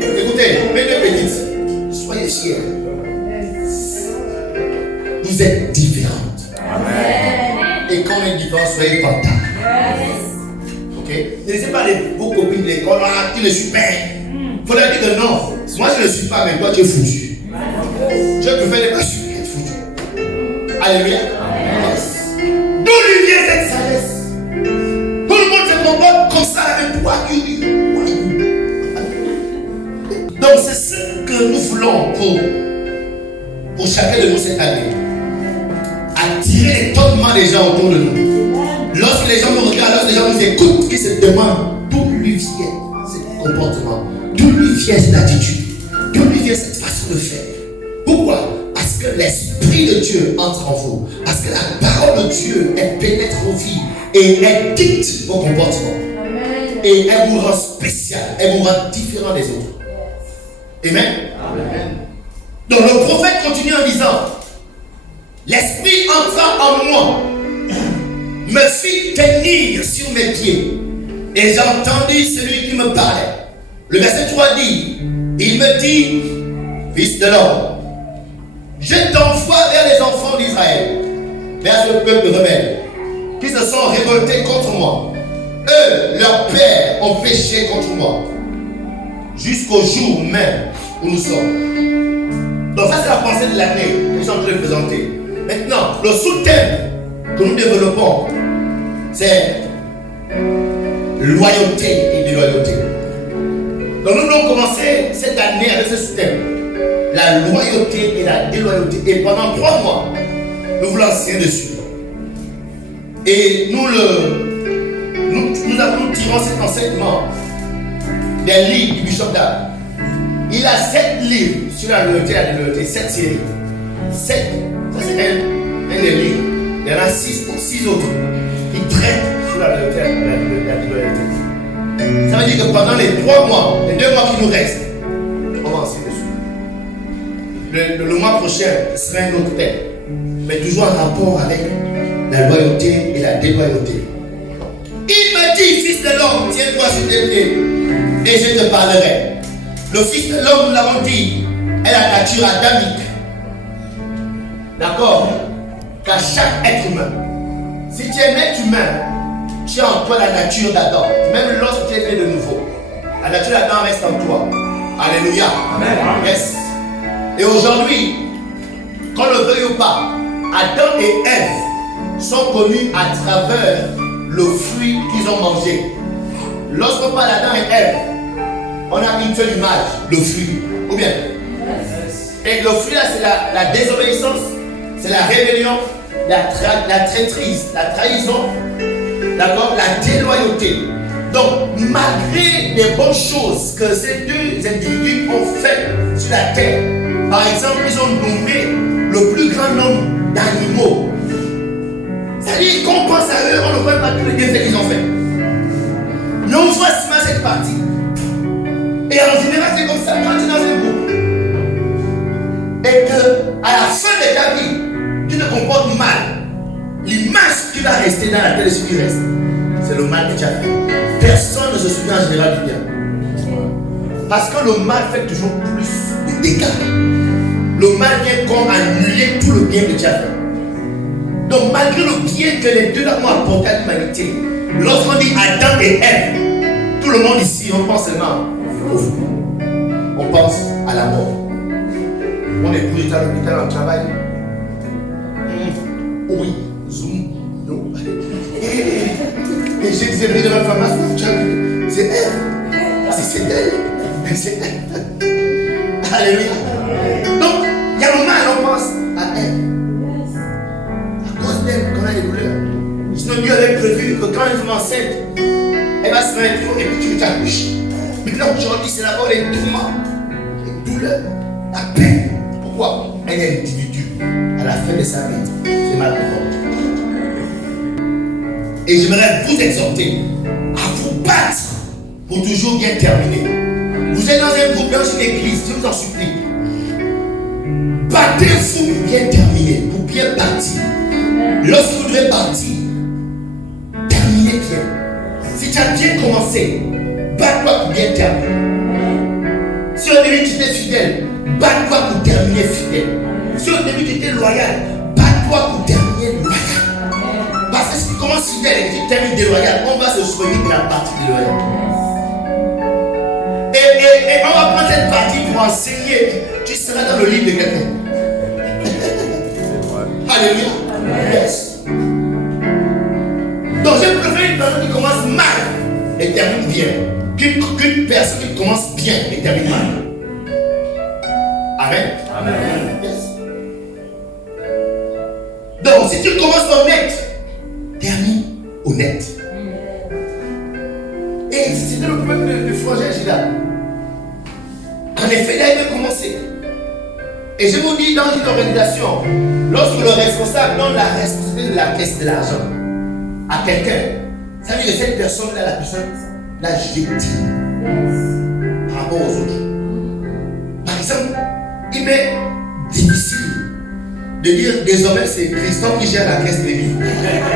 écoutez, mes deux petites, soyez fiers. Vous êtes différentes. Amen. Et quand on est différents, soyez contents. Ok? Ne laissez pas vos copines, les oh là, tu ne suis pas. Il faut leur dire que non, moi je ne suis pas, mais toi tu es foutu. Je préfère ne pas être foutu. Alléluia. D'où lui vient cette sagesse? Tout le monde se comporte comme ça avec toi. Donc c'est ce que nous voulons pour chacun de nous cette année. Attirer l'étonnement des gens autour de nous. Lorsque les gens nous regardent, lorsque les gens nous écoutent, qu'ils se demandent d'où lui vient ce comportement, d'où lui vient cette attitude, d'où lui vient cette façon de faire. Pourquoi? Parce que l'Esprit de Dieu entre en vous. Parce que la parole de Dieu, elle pénètre vos vies et elle dicte vos comportements. Amen. Et elle vous rend spécial, elle vous rend différent des autres. Amen. Amen. Donc le prophète continue en disant, l'Esprit entra en moi, me fit tenir sur mes pieds Et j'ai entendu celui qui me parlait. Le verset 3 dit, il me dit, fils de l'homme, je t'envoie vers les enfants d'Israël, vers ce peuple rebelle, qui se sont révoltés contre moi. Eux, leurs pères, ont péché contre moi, jusqu'au jour même où nous sommes. Donc ça, c'est la pensée de l'année que je suis en train de présenter. Maintenant, le sous-thème que nous développons, c'est loyauté et déloyauté. Donc nous allons commencer cette année avec ce sous-thème, la loyauté et la déloyauté. Et pendant 3 mois, nous voulons enseigner dessus. Et nous tirons cet enseignement des livres du Bishop Dag. Il a 7 livres sur la loyauté et la déloyauté, 7 séries. 7, ça c'est un des livres. Il y en a 6 autres qui traitent sur la loyauté et la déloyauté. Ça veut dire que pendant les 3 mois, les 2 mois qui nous restent, on va enseigner dessus. Le mois prochain, ce sera un autre thème, mais toujours en rapport avec la loyauté et la déloyauté. Il me dit, fils de l'homme, tiens-toi sur tes pieds et je te parlerai. Le fils de l'homme, nous l'avons dit, est la nature adamique. D'accord? Qu'à chaque être humain. Si tu es un être humain, tu as en toi la nature d'Adam. Même lorsque tu es né de nouveau, la nature d'Adam reste en toi. Alléluia. Amen. Yes. Et aujourd'hui, qu'on le veuille ou pas, Adam et Ève sont connus à travers le fruit qu'ils ont mangé. Lorsqu'on parle d'Adam et Ève, on a une seule image, le fruit. Ou bien? Et le fruit là, c'est la désobéissance, c'est la rébellion, la traîtrise, la trahison, d'accord, la déloyauté. Donc, malgré les bonnes choses que ces 2 individus ont fait sur la terre, par exemple, ils ont nommé le plus grand nombre d'animaux. C'est-à-dire qu'on pense à eux, on ne voit pas tous les bienfaits qu'ils ont fait. Mais on voit seulement cette partie. Et en général, c'est comme ça quand tu es dans un groupe. Et qu'à la fin de ta vie, tu te comportes mal. L'image qui va rester dans la tête de ce qui reste, c'est le mal que tu as fait. Personne ne se souvient en général du bien. Parce que le mal fait toujours plus de dégâts. Le mal vient comme annuler tout le bien que tu as fait. Donc malgré le bien que les 2 ont apporté à l'humanité, lorsqu'on dit Adam et Ève, tout le monde ici, on pense seulement au fou. On pense à la mort. Mon époux est à l'hôpital en travail. Oui, zoom, non. Et j'ai dit, de la pharmacie, c'est elle. C'est elle. C'est elle. Alléluia. Donc, il y a le mal, on pense à elle. À cause d'elle, qu'on a des douleurs. Sinon, Dieu avait prévu que quand une femme enceinte, elle va se mettre et puis tu t'accouches. Maintenant, aujourd'hui, c'est d'abord les tourments, les douleurs, la peine. Pourquoi? Un individu, à la fin de sa vie, c'est mal comporté. Et j'aimerais vous exhorter à vous battre pour toujours bien terminer. Vous êtes dans un groupe, dans une église, je vous en supplie. Battez-vous pour bien terminer, pour bien partir. Lorsque vous devez partir, terminez bien. Si tu as bien commencé, bats-toi pour bien terminer. Si au début tu étais fidèle, bats-toi pour terminer fidèle. Si au début tu étais loyal, bats-toi pour terminer loyal. Parce que si tu commences fidèle et que tu termines déloyal, on va se souvenir de la partie déloyale. Et on va prendre cette partie pour enseigner. Tu seras dans le livre de quelqu'un. Alléluia. Yes. Donc je préfère une personne qui commence mal et termine bien qu'une personne qui commence bien et termine mal. Amen. Amen. Yes. Donc si tu commences honnête, termine honnête. Et c'était le problème de frangin Gila. En effet, il avait commencé. Et je vous dis, dans une organisation, lorsque le responsable donne la responsabilité de la caisse de l'argent à quelqu'un, ça veut dire que cette personne-là, la personne l'a victime par rapport aux autres. Par exemple, il m'est difficile de dire désormais c'est Christophe qui gère la caisse de vie.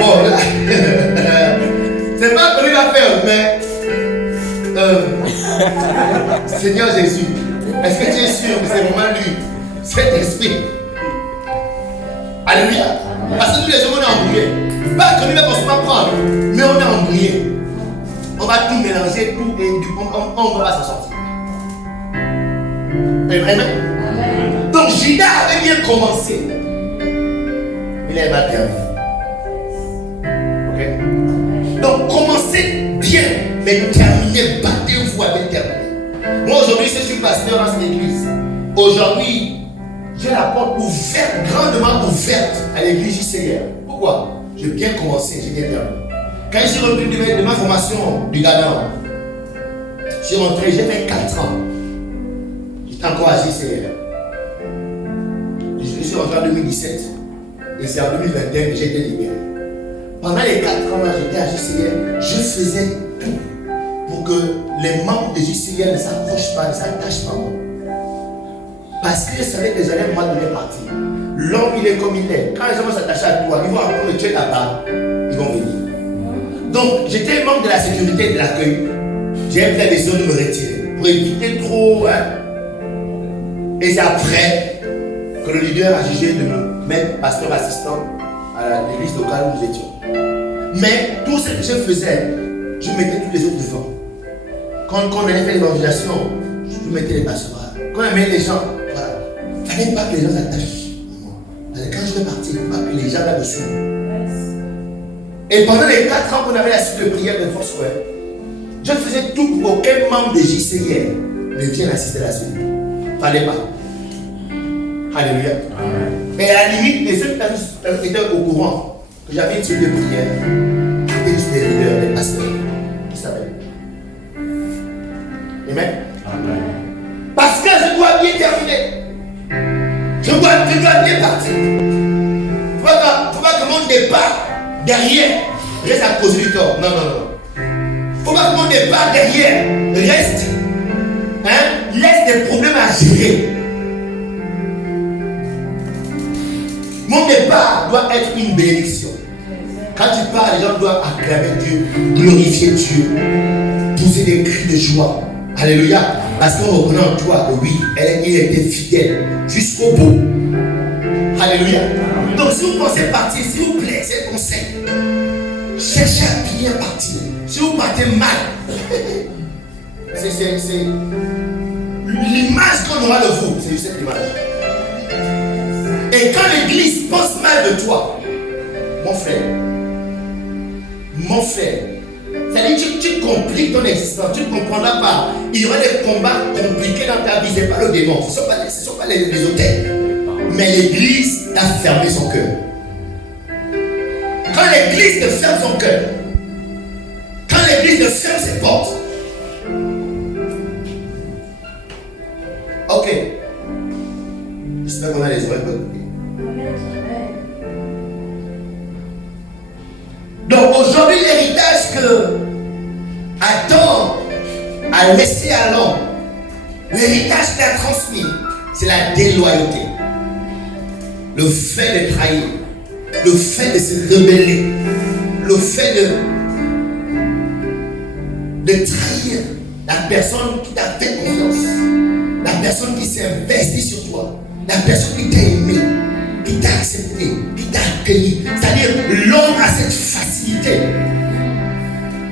Bon, là, c'est pas que lui l'a fait, mais Seigneur Jésus, est-ce que tu es sûr que c'est vraiment lui, cet esprit? Alléluia. Parce que nous les hommes, on est embrouillés. Pas que nous ne pouvons pas prendre, mais on est embrouillés. On va tout mélanger, tout, et on ne va pas s'en sortir. Amen. Donc Judas avait bien commencé. Il est mal terminé. Ok? Donc commencez bien, mais terminez, battez-vous à bien terminer. Moi aujourd'hui, je suis pasteur dans cette église. Aujourd'hui, j'ai la porte ouverte, grandement ouverte à l'église JCR. Pourquoi? J'ai bien commencé, j'ai bien terminé. Quand je suis revenu de ma formation du Ghana, je suis rentré, j'ai fait 4 ans. J'étais encore à JCR. Je suis rentré en 2017. Et c'est en 2021 que j'ai été libéré. Pendant les 4 ans là, j'étais à JCR, je faisais tout pour que les membres de JCR ne s'approchent pas, ne s'attachent pas à moi. Parce que je savais que j'allais me donner partir. L'homme, il est comme il est. Quand les gens vont s'attacher à toi, ils vont apprendre le tuer là-bas, ils vont venir. Donc, j'étais membre de la sécurité et de l'accueil. J'ai fait des zones de me retirer pour éviter trop. Et c'est après que le leader a jugé de me mettre pasteur assistant à l'église locale où nous étions. Mais tout ce que je faisais, je mettais tous les autres devant. Quand on allait faire l'évangélisation, je mettais les pasteurs. Quand on aimait les gens, voilà. Il ne fallait pas que les gens s'attachent. Quand je vais partir, il ne faut pas que les gens là-dessous. Et pendant les 4 ans qu'on avait la suite de prière de Force Web, je faisais tout pour qu'aucun membre de JCR ne vienne assister à la suite. Il ne fallait pas. Alléluia. Amen. Et à la limite, les seuls qui étaient au courant que j'avais une suite de prière, c'était juste des leaders, des pasteurs qui savaient. Amen. Amen. Parce que je dois bien terminer. Je dois bien partir. Il ne faut pas que mon départ derrière reste à cause du tort. Non. Il ne faut pas que mon départ derrière reste, laisse des problèmes à gérer. Mon départ doit être une bénédiction. Quand tu pars, les gens doivent acclamer Dieu, glorifier Dieu, pousser des cris de joie. Alléluia. Parce qu'on reconnaît en toi que oui, il a été fidèle jusqu'au bout. Alléluia. Donc si vous pensez partir, s'il vous plaît, c'est un conseil. Cherchez à bien partir. Si vous partez mal, c'est l'image qu'on aura de vous, c'est juste cette image. Et quand l'église pense mal de toi, mon frère, c'est-à-dire que tu compliques ton existence, tu ne comprendras pas. Il y aura des combats compliqués dans ta vie, ce n'est pas le démon, ce ne sont pas les hôtels. Mais l'église a fermé son cœur. Quand l'église te ferme son cœur, quand l'église te ferme ses portes, ok, j'espère qu'on a les oreilles bonnes. Donc aujourd'hui, l'héritage que Adam a laissé à l'homme, l'héritage qu'il a transmis, c'est la déloyauté. Le fait de trahir, le fait de se rebeller, le fait de trahir la personne qui t'a fait confiance, la personne qui s'est investie sur toi, la personne qui t'a aimé, qui t'a accepté, qui t'a accueilli. C'est-à-dire, l'homme a cette facilité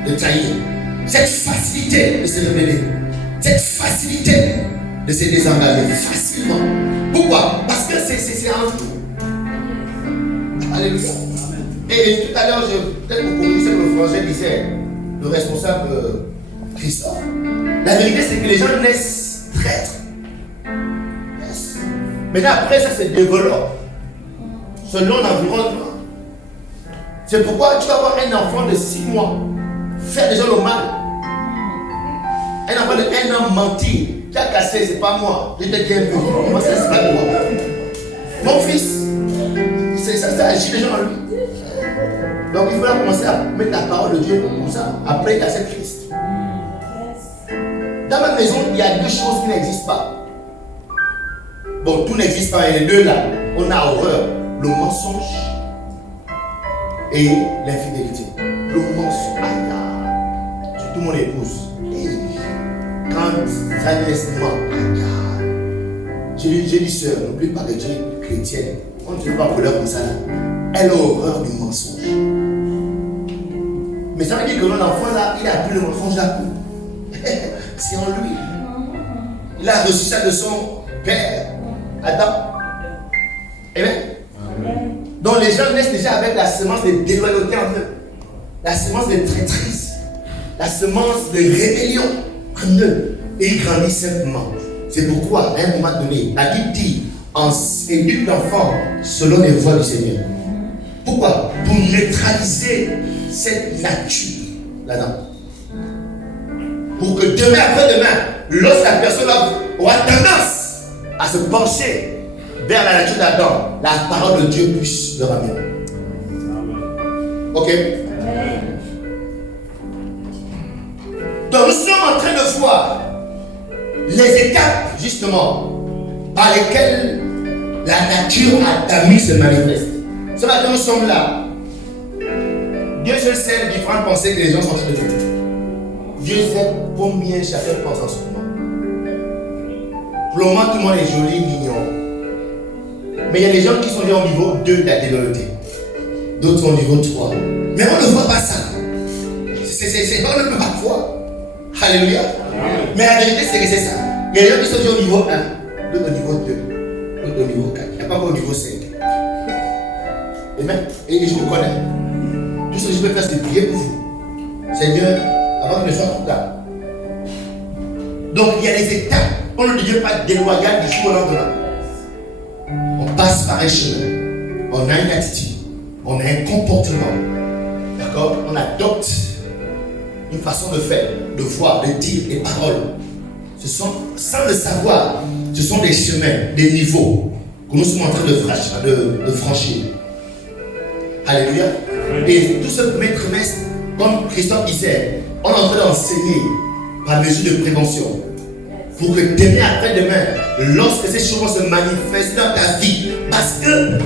de trahir, cette facilité de se rebeller, cette facilité de se désengager facilement. Pourquoi? Parce que c'est en nous. Alléluia. Et tout à l'heure, peut-être que vous connaissez le français disait, le responsable Christophe. La vérité, c'est que les gens naissent traîtres. Yes. Maintenant, après, ça se développe selon l'environnement. C'est pourquoi tu vas avoir un enfant de 6 mois faire des gens le mal. Un enfant de 1 an mentir. Tu as cassé, c'est pas moi. Je te dis un peu. Moi, ça, c'est pas moi. Mon fils, ça agit les gens en lui. Donc il faut commencer à mettre la parole de Dieu comme ça. Après, il y a cette Christ. Dans ma maison, il y a 2 choses qui n'existent pas. Bon, tout n'existe pas. Et les 2 là, on a horreur. Le mensonge et l'infidélité. Le mensonge, surtout mon épouse. Et quand sérieusement, regarde. J'ai dit, sœur, n'oublie pas que tu es chrétienne. Quand tu ne veux pas couleur comme ça, là, elle a horreur du mensonge. Mais ça veut dire que mon enfant là, il n'a plus le mensonge là. C'est en lui. Il a reçu ça de son père, Adam. Amen. Donc les gens naissent déjà avec la semence de déloyauté en eux, la semence de traîtrise, la semence de rébellion en eux. Et ils grandissent simplement. C'est pourquoi, à un moment donné, la Bible dit, éduque l'enfant selon les voies du Seigneur. Pourquoi? Pour neutraliser cette nature là-dedans. Pour que demain après demain, lorsque la personne aura tendance à se pencher vers la nature d'Adam, la parole de Dieu puisse le ramener. Ok? Donc nous sommes en train de voir les étapes justement par lesquelles la nature adamique se manifeste. Ce matin nous sommes là. Dieu seul sait les différentes pensées que les gens sont en train de faire. Dieu sait combien chacun pense en ce moment. Pour le moment, tout le monde est joli, mignon. Mais il y a des gens qui sont déjà au niveau 2 de la déloyauté. D'autres sont au niveau 3. Mais on ne voit pas ça. On ne peut pas voir. Alléluia. Mais la vérité, c'est que c'est ça. Il y a des gens qui sont déjà au niveau 1, d'autres au niveau 2, d'autres au niveau 4. Il n'y a pas encore au niveau 5. Amen. Et je vous connais. Tout ce que je peux faire, c'est prier pour vous. Seigneur, avant que je sois tout là. Donc il y a des étapes. On ne devient pas déloyal du jour au lendemain. On passe par un chemin. On a une attitude. On a un comportement. D'accord? On adopte une façon de faire, de voir, de dire des paroles. Ce sont, sans le savoir, ce sont des chemins, des niveaux que nous sommes en train de franchir. Alléluia. Et tout ce premier trimestre, comme Christophe disait, on est en train d'enseigner par mesure de prévention. Pour que demain après-demain, lorsque ces choses vont se manifester dans ta vie, parce que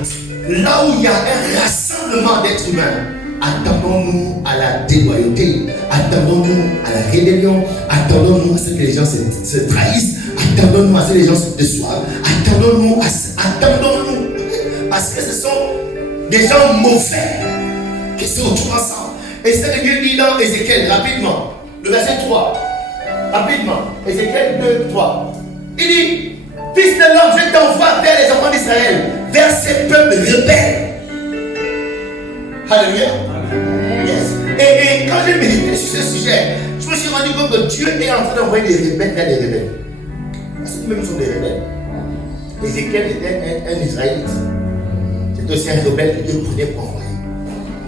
là où il y a un rassemblement d'êtres humains, attendons-nous à la déloyauté, attendons-nous à la rébellion, attendons-nous à ce que les gens se trahissent, attendons-nous à ce que les gens se déçoivent, attendons-nous, parce que ce sont des gens mauvais qui se retrouvent ensemble. Et c'est ce que Dieu dit dans Ézéchiel, rapidement, le verset 3, rapidement, Ézéchiel 2, 3. Il dit, fils de l'homme, je t'envoie vers les enfants d'Israël, vers ces peuples rebelles. Alléluia. Yes. Et quand j'ai médité sur ce sujet, je me suis rendu compte que Dieu est en train d'envoyer des rebelles vers des rebelles. Parce que même sont des rebelles. Ézéchiel était un Israélite. C'est aussi un rebelle que Dieu prenait pour envoyer.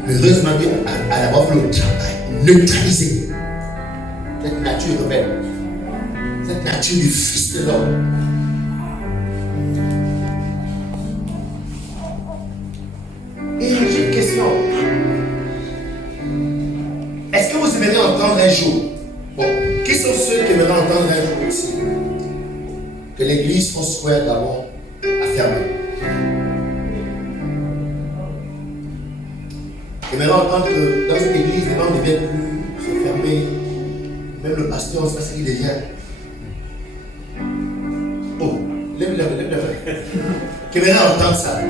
Heureusement, Dieu a d'abord fait le travail, neutraliser cette nature rebelle, cette nature du Fils de l'homme. Et j'ai une question. Est-ce que vous aimeriez entendre un jour? Bon, qui sont ceux qui aimeraient entendre un jour aussi que l'église Foursquare d'abord a fermé? J'aimerais entendre que dans cette église, les gens ne viennent plus se fermer. Même le pasteur, on sait pas ce qu'il devient. Oh, lève-le. J'aimerais entendre ça.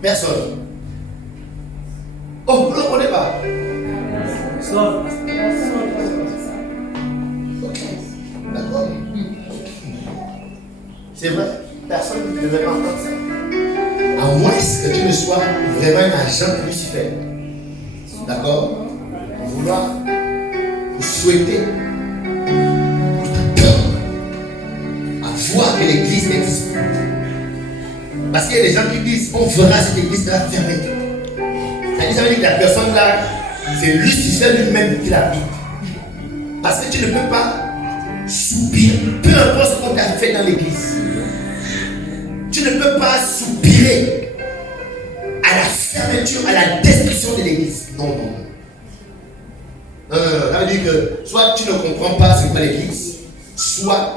Personne. Oh, vous ne comprenez pas? Ok, d'accord. C'est vrai, personne ne devrait entendre ça. À moins que tu ne sois vraiment un agent de Lucifer. D'accord? Pour vouloir, pour souhaiter, pour t'attendre à voir que l'église existe. Parce qu'il y a des gens qui disent on fera cette église fermée. Ça veut dire que la personne là, c'est Lucifer lui-même qui l'habite. Parce que tu ne peux pas soupirer, peu importe ce qu'on t'a fait dans l'église. Tu ne peux pas soupirer à la fermeture, à la destruction de l'église. Non. Ça veut dire que soit tu ne comprends pas ce qu'est l'église, soit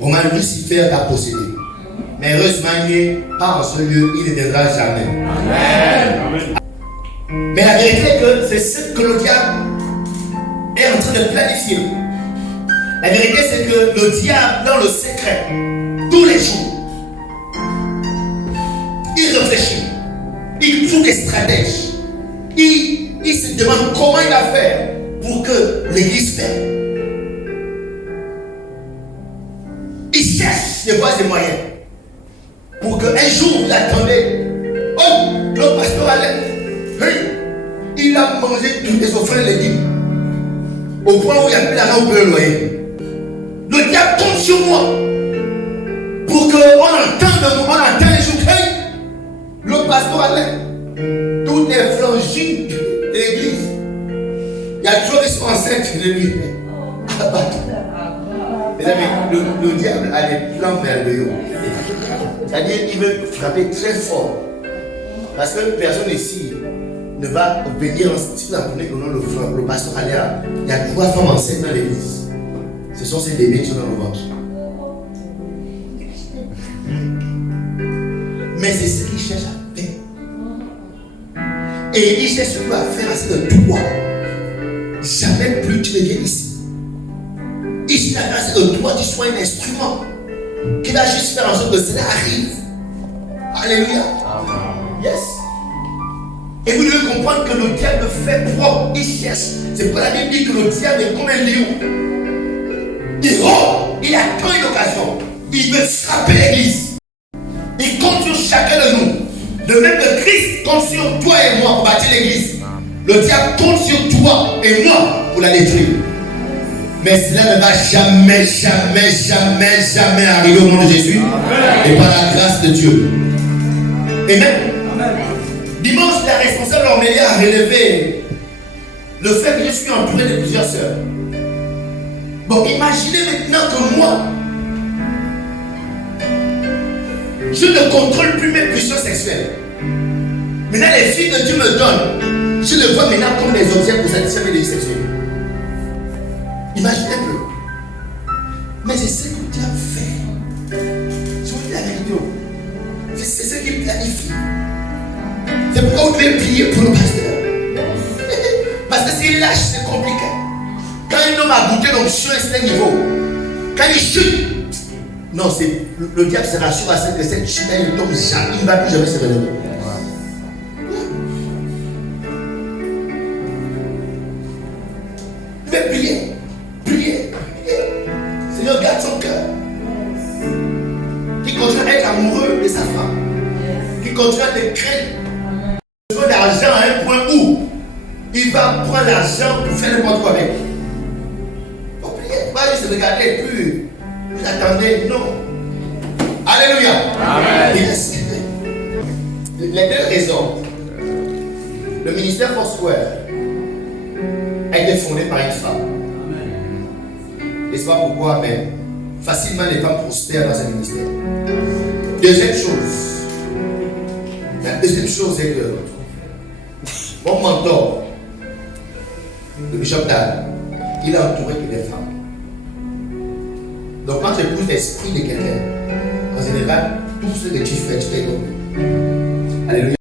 vraiment Lucifer t'a possédé. Mais heureusement, il n'est pas en ce lieu, il ne viendra jamais. Amen. Mais la vérité est que c'est ce que le diable est en train de planifier La vérité, c'est que le diable, dans le secret, tous les jours, il réfléchit, il trouve des stratèges, il se demande comment il va faire pour que l'église perde. Il cherche des voies et moyens pour qu'un jour vous attendez. Oh, le pasteur allait. Hey, il a mangé toutes les offrandes et les dîmes. Au point où il n'y a plus d'argent pour le loyer. Le diable compte sur moi pour qu'on entende un jour. Hey, le pasteur allait. Toutes les frangines de l'église. Il y a toujours des enceintes de lui. Mes amis, le diable a des plans merveilleux. C'est-à-dire qu'il veut frapper très fort. Parce que personne ici ne va venir, si vous apprenez que le pasteur Aléa, il y a 3 femmes enceintes dans l'église. Ce sont ces bébés qui sont dans le ventre. Mais c'est ce qu'il cherche à faire. Et il cherche surtout à faire assez de toi. Jamais plus tu ne viens ici. Il cherche à faire assez de toi, tu sois un instrument qui va juste faire en sorte que cela arrive. Alléluia. Yes. Et vous devez comprendre que le diable fait propre, il cherche. C'est pourquoi la Bible dit que le diable est comme un lion. Il rôde, il attend une occasion. Il veut frapper l'église. Il compte sur chacun de nous. De même que Christ compte sur toi et moi pour bâtir l'église. Le diable compte sur toi et moi pour la détruire. Mais cela ne va jamais, jamais, jamais, jamais arriver au nom de Jésus. Amen. Et par la grâce de Dieu. Amen. Dimanche, la responsable Ormélia a relevé le fait que je suis entouré de plusieurs sœurs. Bon, imaginez maintenant que moi, je ne contrôle plus mes pulsions sexuelles. Maintenant, les filles que Dieu me donne, je les vois maintenant comme des objets pour satisfaire mes désirs sexuels. Imaginez un peu. Mais c'est ce que Dieu a fait. Je vous dis la vérité. C'est ce qu'il planifie. C'est pourquoi vous devez prier pour le pasteur. Parce que s'il lâche, c'est compliqué. Quand un homme a goûté l'onction à ce niveau, quand il chute, non, c'est le diable se rassure à cette chute, il tombe jamais, il ne va plus jamais se relever. Vous devez prier. Prier. Seigneur, garde son cœur. Qui continue à être amoureux de sa femme. Qui continue à te craindre. Il besoin d'argent à un point où il va prendre l'argent pour faire n'importe quoi avec. Il faut prier. Il ne faut pas juste regarder puis vous attendez. Non. Alléluia. Amen. Yes. Les 2 raisons. Le ministère Foursquare a été fondé par une femme. Et c'est pas pourquoi, mais facilement les femmes prospèrent dans ce ministère. Deuxième chose. La deuxième chose est que mon mentor, le bishop Dan, il a entouré que des femmes. Donc quand tu épouses l'esprit de quelqu'un, en général, tout ce que tu fais, tu fais donc. Alléluia.